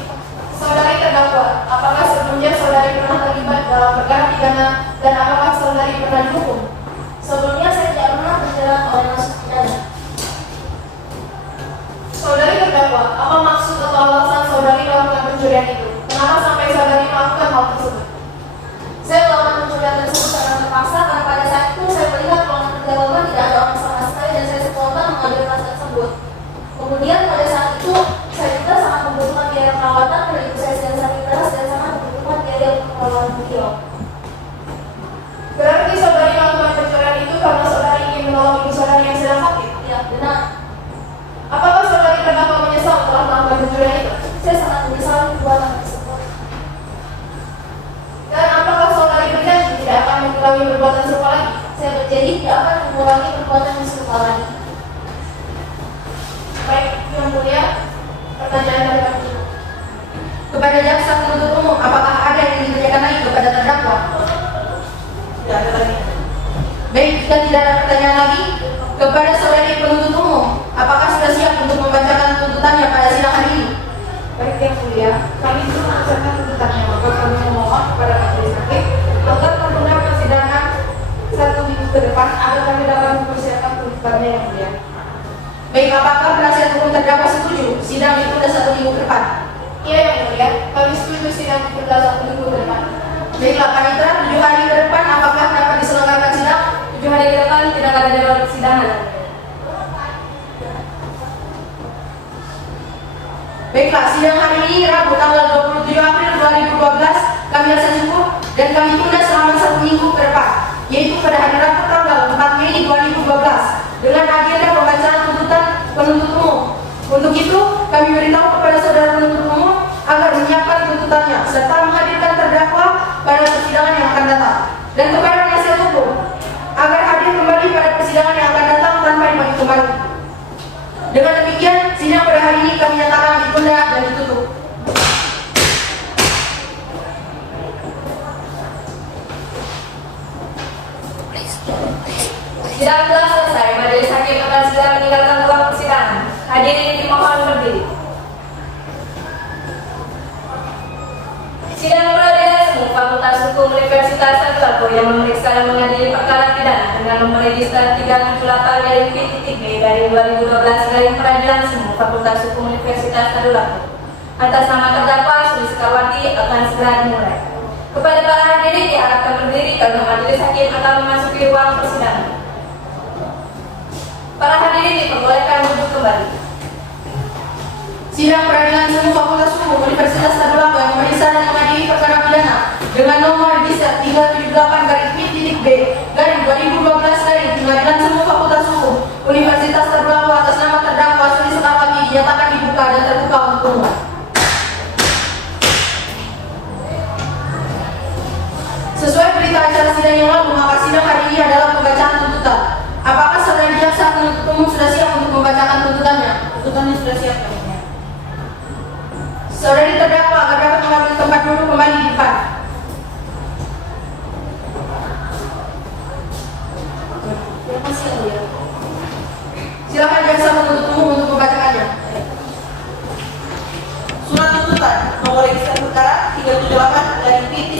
Saudari terdakwa, apakah sebelumnya saudari pernah terlibat dalam perkara pidana dan apakah saudari pernah dihukum? Sebelumnya saya tidak pernah berjalan oleh masuk pidana. Saudari terdakwa, apa maksud atau alasan saudari melakukan pencurian itu? Kenapa sampai saudari melakukan hal tersebut? Saya melakukan pencurian tersebut karena terpaksa karena pada saat itu saya melihat ruangan kerja korban tidak ada orang sama sekali dan saya spontan mengambil tas tersebut. Kemudian pada saat itu saya juga sangat membutuhkan biaya perawatan karena ibu saya sedang sakit keras dan sangat membutuhkan biaya untuk perawatan beliau. Berarti saudari melakukan pencurian itu karena saudari ingin menolong ibu saudari yang sedang sakit? Ya, benar. Apakah saudari terdakwa menyesal telah melakukan pencurian itu? Saya sangat menyesal perbuatan tersebut. Dan apakah saudari berjanji tidak akan mengulangi perbuatan serupa lagi? Saya berjanji tidak akan mengulangi perbuatan yang serupa lagi. Baik, yang mulia, pertanyaan dari kami. Kepada jaksa penuntut umum, apakah ada yang ingin ditanyakan lagi kepada terdakwa? Tidak ada lagi. Baik, jika tidak ada pertanyaan lagi, kepada saudari penuntut umum, apakah sudah siap untuk membacakan tuntutannya pada sidang hari ini? Baik yang mulia, kami belum mengucapkan tuntutannya, maka kami memohon kepada majelis hakim agar menunda persidangan 1 minggu ke depan agar kami dapat mempersiapkan tuntutannya yang mulia. Baik, apakah penasihat hukum terdakwa setuju sidang ditunda 1 minggu ke depan? Iya yang mulia, kami setuju sidang ditunda 1 minggu ke depan. Baiklah, Panitra, 7 hari ke depan apakah dapat diselenggarakan sidang? 7 hari ke depan tidak ada jadwal persidangan. Baiklah, sidang hari ini Rabu tanggal 27 April 2012 kami rasa cukup dan kami tunda selama 1 minggu ke depan, yaitu pada hari Rabu tanggal 4 Mei 2012 dengan agenda pembacaan tuntutan penuntut umum. Untuk itu, kami beritahu kepada saudara penuntut umum agar menyiapkan tuntutannya serta menghadirkan terdakwa pada persidangan yang akan datang, dan kepada penasihat hukum agar hadir kembali pada persidangan yang akan datang tanpa dipanggil kembali. Dengan demikian, sidang pada hari ini kami nyatakan ditunda dan ditutup. Sidang telah selesai. Majelis hakim akan segera meninggalkan ruang persidangan. Hadirin dimohon berdiri. Sidang peradilan semu Fakultas Hukum Universitas Tadulako yang memeriksa dan mengadili perkara pidana dengan nomor register 378-P-B dari 2012 garing peradilan semu Fakultas Hukum Universitas Tadulako atas nama terdakwa Suli Sekarwati akan segera dimulai. Kepada para hadirin diharapkan berdiri karena majelis hakim akan memasuki ruang persidangan. Para hadirin diperbolehkan duduk kembali. Sidang Peradilan Semu Fakultas Hukum Universitas Tadulako yang memeriksa dan mengadili perkara pidana dengan nomor DISA 378-B/2012 dari Pengadilan Semu Fakultas Hukum Universitas Tadulako atas nama terdakwa Suli Sekarwati dinyatakan dibuka dan terbuka untuk umum. Sesuai berita acara sidang yang lalu, maka sidang hari ini adalah pembacaan tuntutan. Apakah saudara jaksa penuntut umum sudah siap untuk membacakan tuntutannya? Tuntutannya sudah siap. Saudari terdakwa agar dapat mengambil tempat duduk kembali di depan. Silakan jaksa penuntut umum untuk membacakannya. Surat tuntutan nomor registrasi perkara 378 dari P.B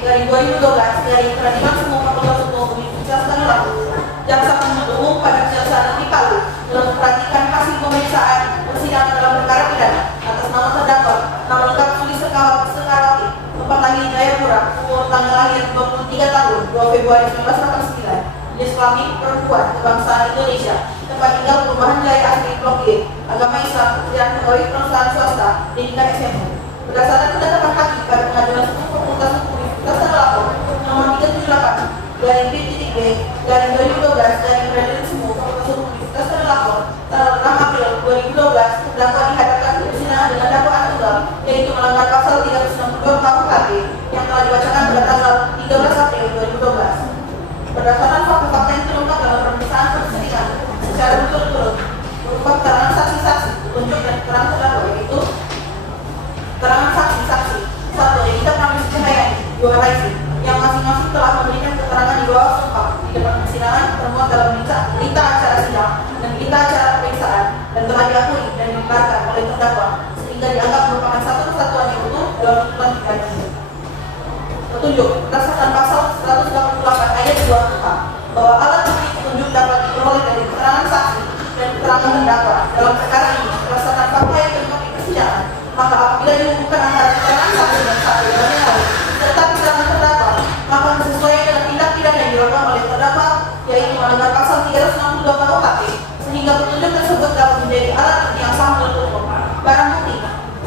dari 2012 dari Peradilan Semu Fakultas Hukum Universitas Tadulako. Jaksa penuntut umum pada Kejaksaan Negeri Palu dalam memperhatikan hasil pemeriksaan persidangan dalam perkara pidana atas nama terdakwa nama lengkap Suli Sekarwati, tempat lahir Jayapura, umur tanggal lahir 23 tahun 2 Februari 1989, jenis kelamin perempuan, kebangsaan Indonesia, tempat tinggal Perumahan Jaya Asri Blok G, agama Islam, pekerjaan pegawai perusahaan swasta, pendidikan SMA. Berdasarkan penetapan hakim pada Pengadilan Semu Fakultas Hukum Universitas Tadulako nomor 378 dari P.B dari 2012 dari Pengadilan Semu Fakultas Hukum Universitas Tadulako tanggal 6 April 2012 terdakwa dihadapkan ke persidangan dengan dakwaan tunggal yaitu melanggar pasal 362 KUHP yang telah dibacakan pada tanggal 13 April 2012. Berdasarkan fakta-fakta yang terungkap dalam pemeriksaan persidangan secara berturut-turut berupa keterangan saksi-saksi, petunjuk dan keterangan terdakwa yaitu keterangan saksi-saksi 1. Edita Prameswari Cahyani, 2. Raisi yang masing-masing telah memberikan keterangan di bawah sumpah di depan persidangan termuat dalam berita acara sidang dan berita acara pemeriksaan dan telah diakui dan dibenarkan oleh terdakwa sehingga dianggap merupakan satu kesatuan yang utuh dalam tuntutan pidana ini. Petunjuk berdasarkan pasal 188 ayat 2 KUH bahwa alat bukti petunjuk dapat diperoleh dari keterangan saksi dan keterangan terdakwa dalam perkara ini berdasarkan fakta yang terungkap di persidangan. Maka apabila dihubungkan antara keterangan saksi dan saksi yang lain serta keterangan terdakwa, maka sesuai dengan tindak pidana yang dilakukan oleh terdakwa yaitu melanggar pasal 362 KUHP sehingga petunjuk tersebut dapat menjadi alat bukti yang sah menurut hukum. Barang bukti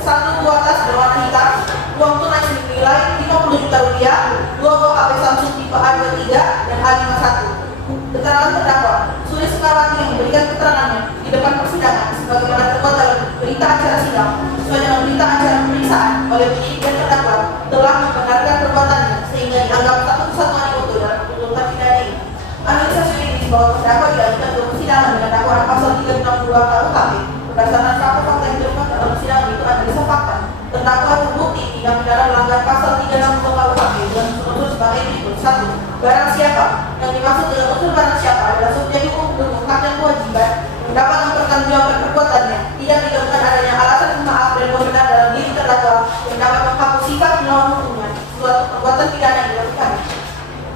1 buah tas berwarna hitam, uang tunai senilai 50 juta rupiah, 2 buah HP Samsung tipe A23 dan A51. Keterangan terdakwa Suli Sekarwati yang memberikan keterangannya di depan persidangan sebagaimana terbuat dalam berita acara sidang sesuai dengan berita acara pemeriksaan oleh penyidik dan terdakwa telah membenarkan perbuatannya sehingga dianggap satu kesatuan yang utuh dalam tuntutan pidana ini. Analisa juridis bahwa terdakwa diajukan ke persidangan dengan dakwaan pasal 362 KUHP berdasarkan fakta-fakta yang terungkap dalam persidangan itu analisa fakta. Terdakwa terbukti tindak pidana melanggar pasal 362 KUHP dengan unsur sebagai berikut. 1. Barang siapa yang dimaksud dengan unsur barang siapa adalah subjek hukum pendukung hak dan kewajiban dapat mempertanggungjawabkan perbuatannya. Tidak ditemukan adanya alasan maaf dan pembenar dalam diri terdakwa yang dapat menghapus sifat melawan hukumnya suatu perbuatan pidana yang dilakukan.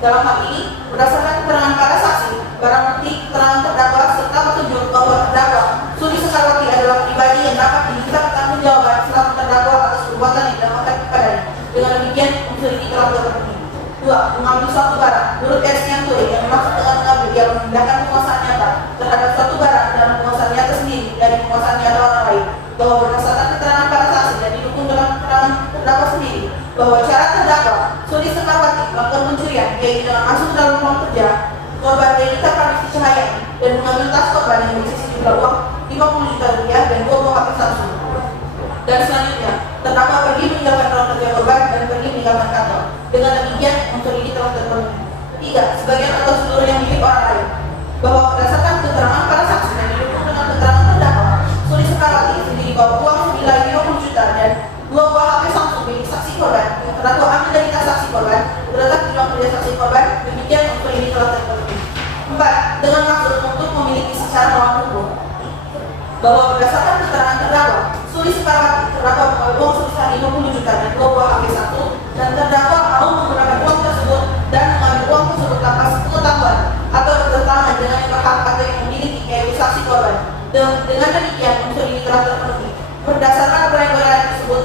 Dalam hal ini, berdasarkan keterangan para saksi, barang bukti, keterangan terdakwa serta petunjuk bahwa terdakwa Suli Sekarwati adalah pribadi yang dapat diminta pertanggungjawaban selaku terdakwa atas perbuatan yang dilakukan kepadanya. Dengan demikian, unsur ini telah terpenuhi. 2. Mengambil suatu barang, menurut S. yang dimaksud dengan mengambil yang memindahkan penguasaan nyata terhadap suatu barang dalam penguasaan nyata sendiri dari penguasaan nyata orang lain, bahwa berdasarkan keterangan para saksi dan didukung dengan keterangan terdakwa sendiri, bahwa cara terdakwa Suli Sekarwati melakukan pencurian yaitu dengan masuk dalam ruang kerja korban Edita Prameswari Cahyani dan mengambil tas korban yang berisi sejumlah uang 50 juta rupiah dan 2 buah HP Samsung. Dan selanjutnya, terdakwa pergi meninggalkan ruang kerja korban dan pergi meninggalkan kantor. Dengan demikian, unsur ini telah terpenuhi. 3. Sebagian atau seluruh yang milik orang lain, bahwa berdasarkan keterangan para saksi dan didukung dengan keterangan terdakwa, Suli Sekarwati sendiri bawa uang senilai 50 juta dan 2 buah HP Samsung milik saksi korban yang terdakwa ambil dari tas saksi korban terletak di ruang kerja saksi korban. Demikian unsur ini telah terpenuhi. 4. Dengan maksud untuk memiliki secara melawan hukum, bahwa berdasarkan keterangan terdakwa Suli Sekarwati terdakwa mengambil uang sebesar 50 juta dan 2 buah HP Samsung dan terdakwa mau menggunakan uang tersebut dan mengambil uang tersebut tanpa sepengetahuan atau bertentangan dengan yang berhak atau yang memiliki yaitu saksi korban. Dengan demikian unsur ini telah terpenuhi. Berdasarkan perbuatan tersebut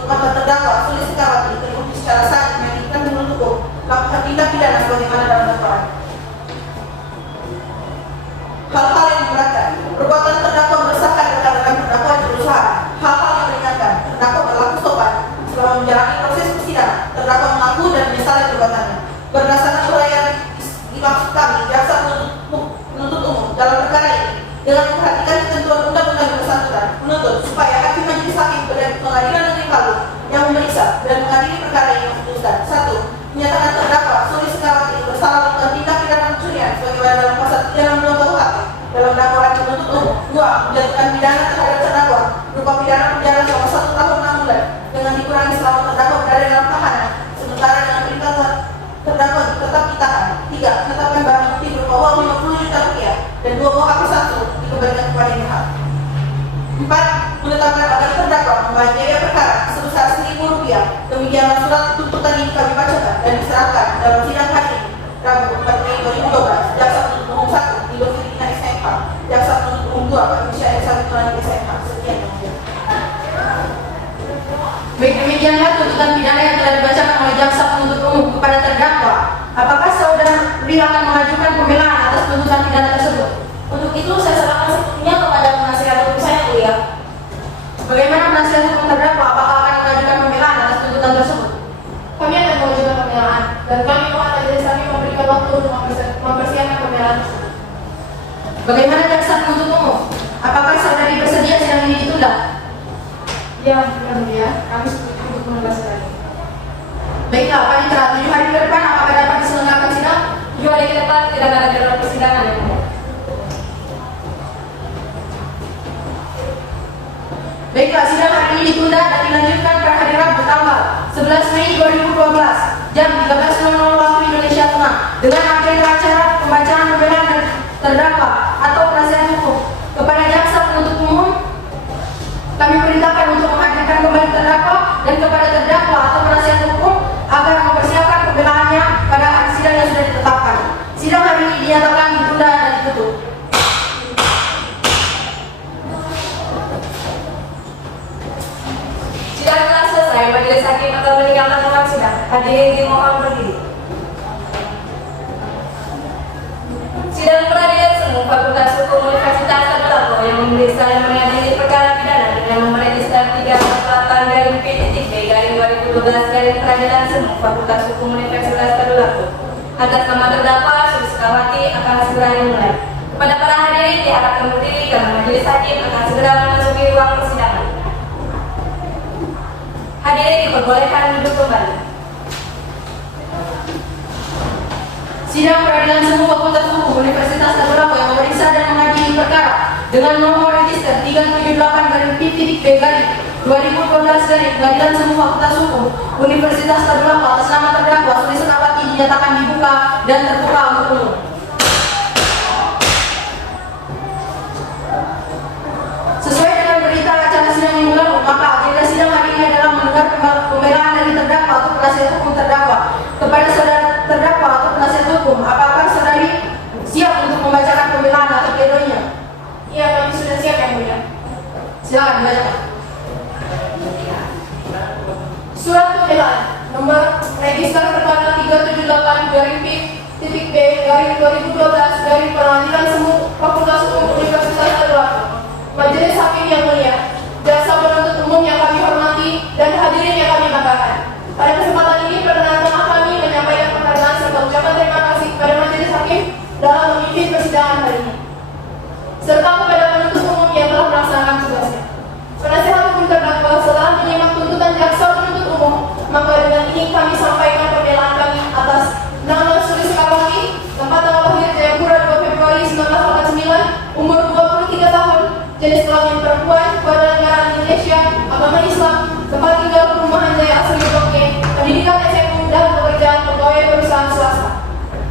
menyatakan terdakwa Suri Sekawati bersalah melakukan tindak pidana pencurian sebagaimana dalam pasal 362 KUHP dalam dakwaan penuntut umum. 2. Menjatuhkan pidana terhadap terdakwa berupa pidana penjara selama 1 tahun 6 bulan dengan dikurangi selama terdakwa berada dalam tahanan, sementara dengan perintah terdakwa tetap ditahan. 3. Menetapkan barang bukti berupa uang 50 juta rupiah dan 2 buah HP 1 dikembalikan kepada pihak. 4. Menetapkan agar terdakwa membayar biaya perkara sebesar Rp1.000. Demikianlah surat tuntutan ini kami bacakan dan diserahkan dalam sidang hari ini, Rabu 4 Mei 2012. Jaksa penuntut umum 1 di Filipina SMK, Jaksa penuntut umum 2 Indonesia Satu SMK. Sekian yang mulia. Baik, demikianlah tuntutan pidana yang telah dibacakan oleh jaksa penuntut umum kepada terdakwa. Apakah saudara akan mengajukan pembelaan atas tuntutan pidana tersebut? Untuk itu saya serahkan sepenuhnya kepada penasihat hukum saya, Mulia. Bagaimana penasihat hukum terdakwa? Apakah akan mengajukan pembelaan atas tuntutan tersebut? Kami akan mengajukan pembelaan dan kami mohon majelis hakim memberikan waktu untuk mempersiapkan pembelaan tersebut. Bagaimana jaksa penuntut umum? Apakah saudari bersedia sidang ini ditunda? Ya, Yang Mulia, kami setuju untuk menunda sidang ini. Baiklah, Panitra, 7 hari ke depan apakah dapat diselenggarakan sidang? 7 hari ke depan tidak ada jadwal persidangan, Yang Mulia. Baiklah, sidang hari ini ditunda dan dilanjutkan pada hari Rabu tanggal 11 Mei 2012 jam 13.00 waktu Indonesia Tengah dengan agenda acara pembacaan pembelaan terdakwa atau penasihat hukum kepada jaksa penuntut umum. Kami perintahkan untuk menghadirkan kembali terdakwa dan kepada terdakwa atau penasihat hukum agar mempersiapkan pembelaannya pada hari sidang yang sudah ditetapkan. Sidang hari ini dinyatakan ditunda dan ditutup. Sidang telah selesai. Majelis hakim akan meninggalkan ruang sidang. Hadirin dimohon berdiri. Sidang peradilan semu Fakultas Hukum Universitas Tadulako yang memeriksa dan mengadili perkara pidana dengan nomor register 38-P-B-2012 peradilan semu Fakultas Hukum Universitas Tadulako atas nama terdakwa Suri Sekawati akan segera dimulai. Kepada para hadirin diharapkan berdiri karena majelis hakim akan segera memasuki ruang persidangan. Hadirin diperbolehkan duduk kembali. Sidang peradilan semu Fakultas Hukum Universitas Tadulako yang memeriksa dan mengadili perkara dengan nomor register 378-P-B-2012 peradilan semu Fakultas Hukum Universitas Tadulako atas nama terdakwa Suri Sekawati dinyatakan dibuka dan terbuka untuk umum. Sesuai dengan berita acara sidang minggu lalu, maka agenda sidang hari ini adalah mendengar pembelaan dari terdakwa atau penasihat hukum terdakwa kepada saudara terdakwa atau penasihat hukum. Apakah saudari siap untuk membacakan pembelaan atau pledoinya? Iya, kami sudah siap, Yang Mulia. Silakan dibacakan. Surat pembelaan nomor register perkara 378-P-B-2012 dari Pengadilan Semu Fakultas Hukum Universitas Tadulako. Majelis Hakim yang mulia, jaksa penuntut umum yang kami hormati dan hadirin yang kami banggakan. Pada kesempatan ini perkenankan kami menyampaikan penghargaan serta ucapan terima kasih kepada Majelis Hakim dalam memimpin persidangan hari ini, serta kepada penuntut umum yang telah melaksanakan tugasnya. Penasihat hukum terdakwa setelah menyimak tuntutan jaksa penuntut umum, maka dengan ini kami sampaikan pembelaan kami atas nama Suri Sekawati, tempat tanggal lahir Jayapura 2 Februari 1949, umur 23 tahun, jenis kelamin perempuan, warga negara Indonesia, agama Islam, tempat tinggal perumahan Jaya Asri Blok-E, pendidikan SMU dan pekerjaan pegawai perusahaan swasta.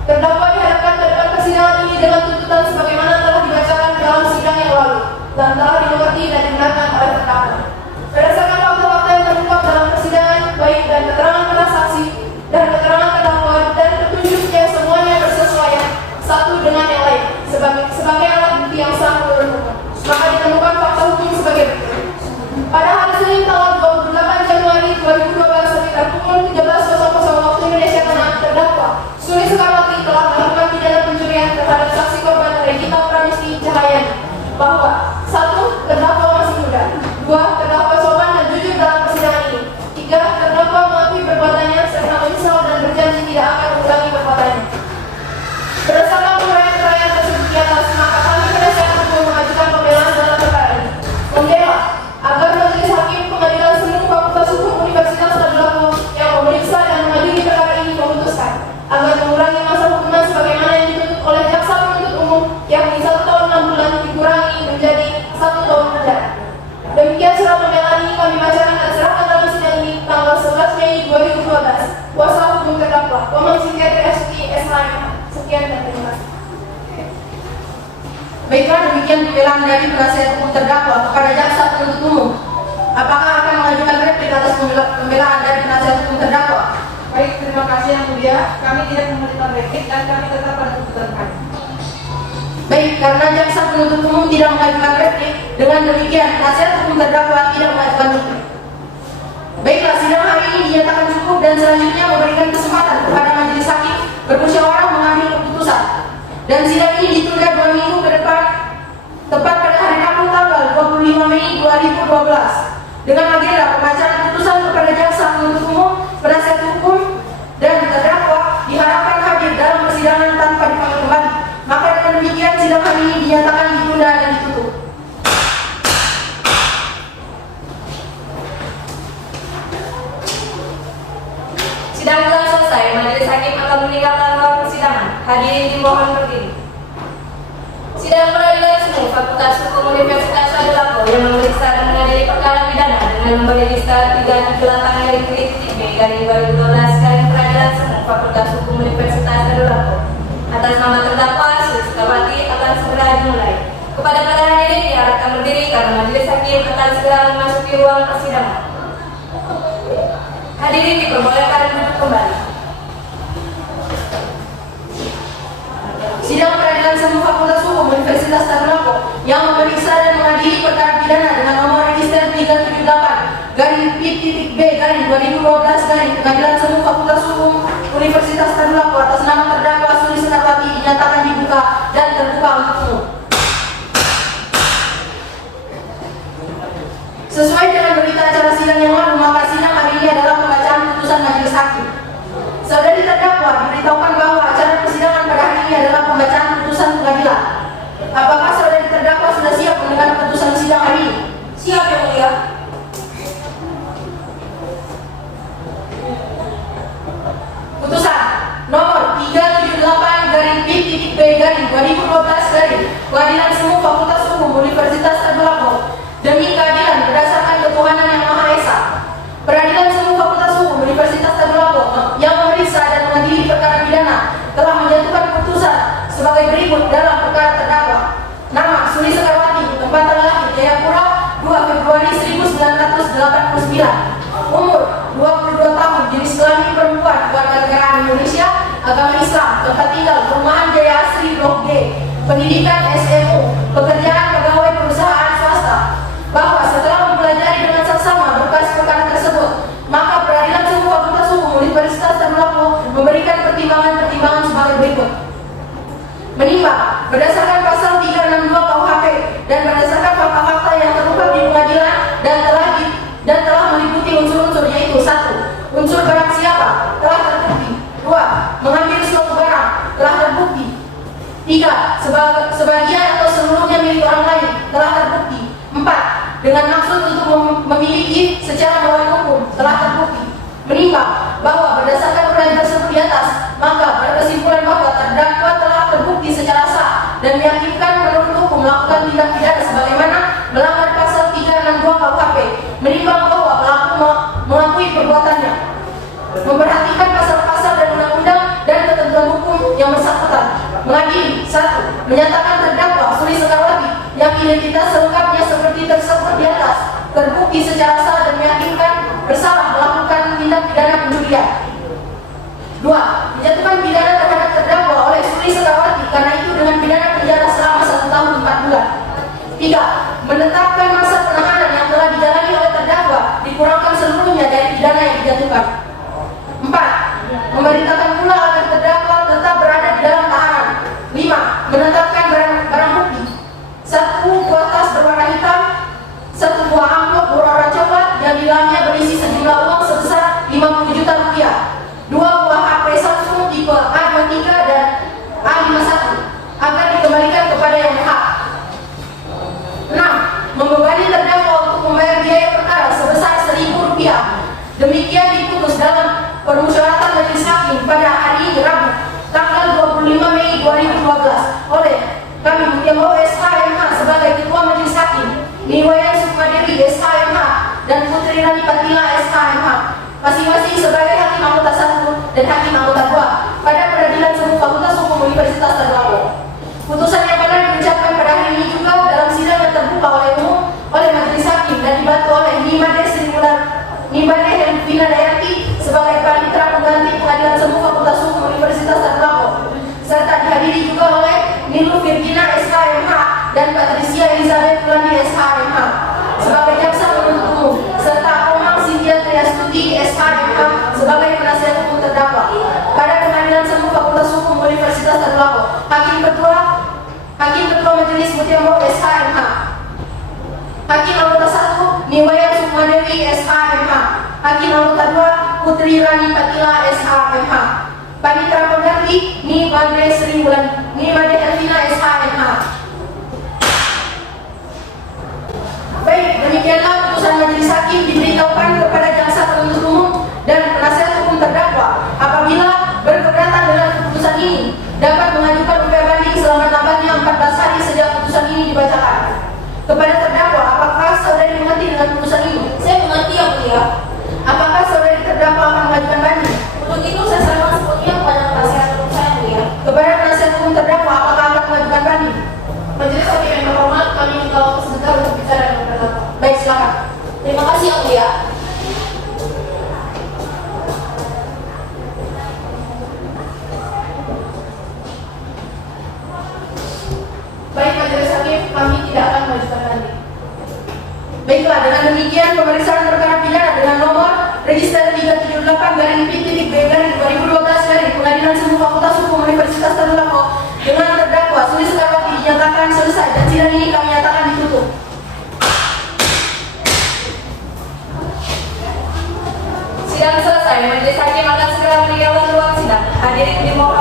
Terdakwa diharapkan ke depan persidangan ini dengan tuntutan sebagaimana telah dibacakan dalam sidang yang lalu dan telah dimengerti dan dibenarkan oleh terdakwa. Berdasarkan fakta-fakta yang terungkap dalam persidangan, baik dan keterangan para saksi pembelaan dari penasihat hukum terdakwa kepada jaksa penuntut umum. Apakah akan mengajukan replik atas pembelaan dari penasihat hukum terdakwa? Baik, terima kasih yang mulia. Kami tidak memberikan replik dan kami tetap pada tuntutan kami. Baik, karena jaksa penuntut umum tidak mengajukan replik, dengan demikian penasihat hukum terdakwa tidak mengajukan replik. Baiklah, sidang hari ini dinyatakan cukup dan selanjutnya memberikan kesempatan kepada majelis hakim bermusyawarah mengambil keputusan. Dan sidang ini ditunda 2 minggu ke depan, tepat pada hari Rabu tanggal 25 Mei 2012. Dengan agenda pembacaan putusan kepada jaksa penuntut umum, penasihat hukum, dan terdakwa diharapkan hadir dalam persidangan tanpa dipanggil kembali. Maka dengan demikian sidang hari ini dinyatakan ditunda dan ditutup. Sidang telah selesai. Majelis hakim akan meninggalkan ruang persidangan. Hadirin dimohon berdiri. Sidang peradilan semu Fakultas Hukum Universitas Tadulako yang memeriksa dan mengadili perkara pidana dengan nomor register 378-3-B-2012 peradilan semu Fakultas Hukum Universitas Tadulako atas nama terdakwa Sulistiawati akan segera dimulai. Kepada para hadirin diharapkan berdiri karena majelis hakim akan segera memasuki ruang persidangan. Hadirin diperbolehkan duduk kembali. Sidang peradilan semu Fakultas Hukum Universitas Tadulako yang memeriksa dan mengadili perkara pidana dengan nomor register 378-B-2012 Pengadilan Semu Fakultas Hukum Universitas Tadulako atas nama terdakwa Sulistiawati dinyatakan dibuka dan terbuka untuk umum. Sesuai dengan berita acara sidang yang lalu, maka sidang hari ini adalah pembacaan putusan majelis hakim. Saudari terdakwa diberitahukan bahwa acara persidangan pada hari ini adalah pembacaan putusan pengadilan. Apakah saudari terdakwa sudah siap mendengar putusan sidang hari ini? Siap yang mulia. Putusan nomor 378-B-2012 Pengadilan Semu Fakultas Hukum Universitas Tadulako demi keadilan berdasarkan ketuhanan yang Maha Esa. Peradilan Semu Fakultas Hukum Universitas Tadulako yang memeriksa dan mengadili perkara pidana telah menjatuhkan putusan sebagai berikut dalam perkara terdakwa. Nama Sulistiawati, tempat lahir Jayapura, 2 Februari 1989. Umur 22 tahun, jenis kelamin perempuan, warga negara Indonesia, agama Islam, tempat tinggal Perumahan Jaya Asri Blok D, pendidikan SMU, pekerjaan pegawai perusahaan swasta. Bahwa setelah mempelajari dengan seksama berkas perkara tersebut, maka peradilan semu Fakultas Hukum Universitas Tadulako memberikan pertimbangan-pertimbangan sebagai berikut. Menimbang berdasarkan pasal 362 KUHP dan berdasarkan fakta-fakta yang terungkap di pengadilan dan telah meliputi unsur-unsur yaitu 1. Unsur barang siapa telah terbukti. 2. Mengambil suatu barang telah terbukti. 3. Sebagian atau seluruhnya milik orang lain telah terbukti. 4. Dengan maksud untuk memiliki secara melawan hukum telah terbukti. Menimbang bahwa berdasarkan uraian tersebut di atas, maka berkesimpulan bahwa terdakwa telah terbukti secara sah dan meyakinkan menurut hukum melakukan tindak pidana sebagaimana melanggar pasal 362 KUHP. Menimbang bahwa pelaku mengakui perbuatannya, memperhatikan pasal-pasal dan undang-undang dan ketentuan hukum yang bersangkutan. Mengadili 1. Menyatakan terdakwa Sulistiawati yang identitas selengkapnya seperti tersebut di atas terbukti secara sah dan meyakinkan bersalah melakukan tindak pidana pencurian. 2. Menjatuhkan pidana terhadap terdakwa oleh Sulistiawati karena itu dengan pidana penjara selama 1 tahun 4 bulan. 3. Menetapkan masa penahanan yang telah dijalani oleh terdakwa dikurangkan seluruhnya dari pidana yang dijatuhkan. 4. Memerintahkan pula agar terdakwa tetap berada di dalam tahanan. 5. Menetapkan barang bukti 1 buah tas berwarna hitam, 1 buah amplop berwarna coklat yang di dalamnya berisi sejumlah uang sebesar 50 juta rupiah, 2 buah HP Samsung tipe A23 dan A51 agar dikembalikan kepada yang berhak. 6. Membebani terdakwa untuk membayar biaya perkara sebesar 1.000 rupiah. Demikian diputus dalam permusyawaratan majelis hakim pada hari ini Rabu tanggal 25 Mei 2012 oleh kami Mutiamau SHMH sebagai Ketua Majelis Hakim, Niwayan Sukmadiri SHMH dan Putri Rani Patila SHMH, masing-masing sebagai Hakim Anggota 1 dan Hakim Anggota 2 pada Peradilan Semu Fakultas Hukum Universitas Tadulako. Putusan yang pernah diucapkan pada hari ini juga dalam sidang Elvina Dayati sebagai panitera pengganti Pengadilan Semu Fakultas Hukum Universitas Tadulako, serta dihadiri juga oleh Nilu Virgina SHMH dan Patricia Elizabeth Fulani SHMH sebagai jaksa penuntut umum, serta Omang Cynthia Triastuti SHMH sebagai penasihat hukum terdakwa pada Pengadilan Semu Fakultas Hukum Universitas Tadulako. Hakim Ketua Majelis Mutiambo SHMH. Hakim anggota 1 Niwayan Sukmadewi SHMH. Hakim anggota 2 Putri Rani Patila SHMH. Panitera pengganti Ni Made Elvina SHMH. Baik, demikianlah putusan majelis hakim diberitahukan kepada jaksa penuntut umum dan penasihat hukum terdakwa. Apabila berkeberatan dengan keputusan ini, dapat mengajukan upaya banding selama-lamanya 14 hari sejak putusan ini dibacakan. Kepada terdakwa, apakah saudari mengerti dengan putusan ini? Saya mengerti, Yang Mulia. Apakah saudari terdakwa akan mengajukan banding? Untuk itu saya serahkan sepenuhnya kepada penasihat hukum saya, Yang Mulia. Kepada penasihat hukum terdakwa, apakah akan mengajukan banding? Majelis hakim yang terhormat, kami minta waktu sebentar untuk bicara dengan terdakwa. Baik, silakan. Terima kasih, Yang Mulia. Baik, majelis hakim, kami tidak akan mengajukan banding. Baiklah, dengan demikian pemeriksaan perkara pidana dengan nomor register 378-P-B-2012 Pengadilan Semu Fakultas Hukum Universitas Tadulako dengan terdakwa Suli Sekarwati dinyatakan selesai dan sidang ini kami nyatakan ditutup. Sidang selesai, majelis hakim akan segera meninggalkan ruang sidang. Hadirin dimohon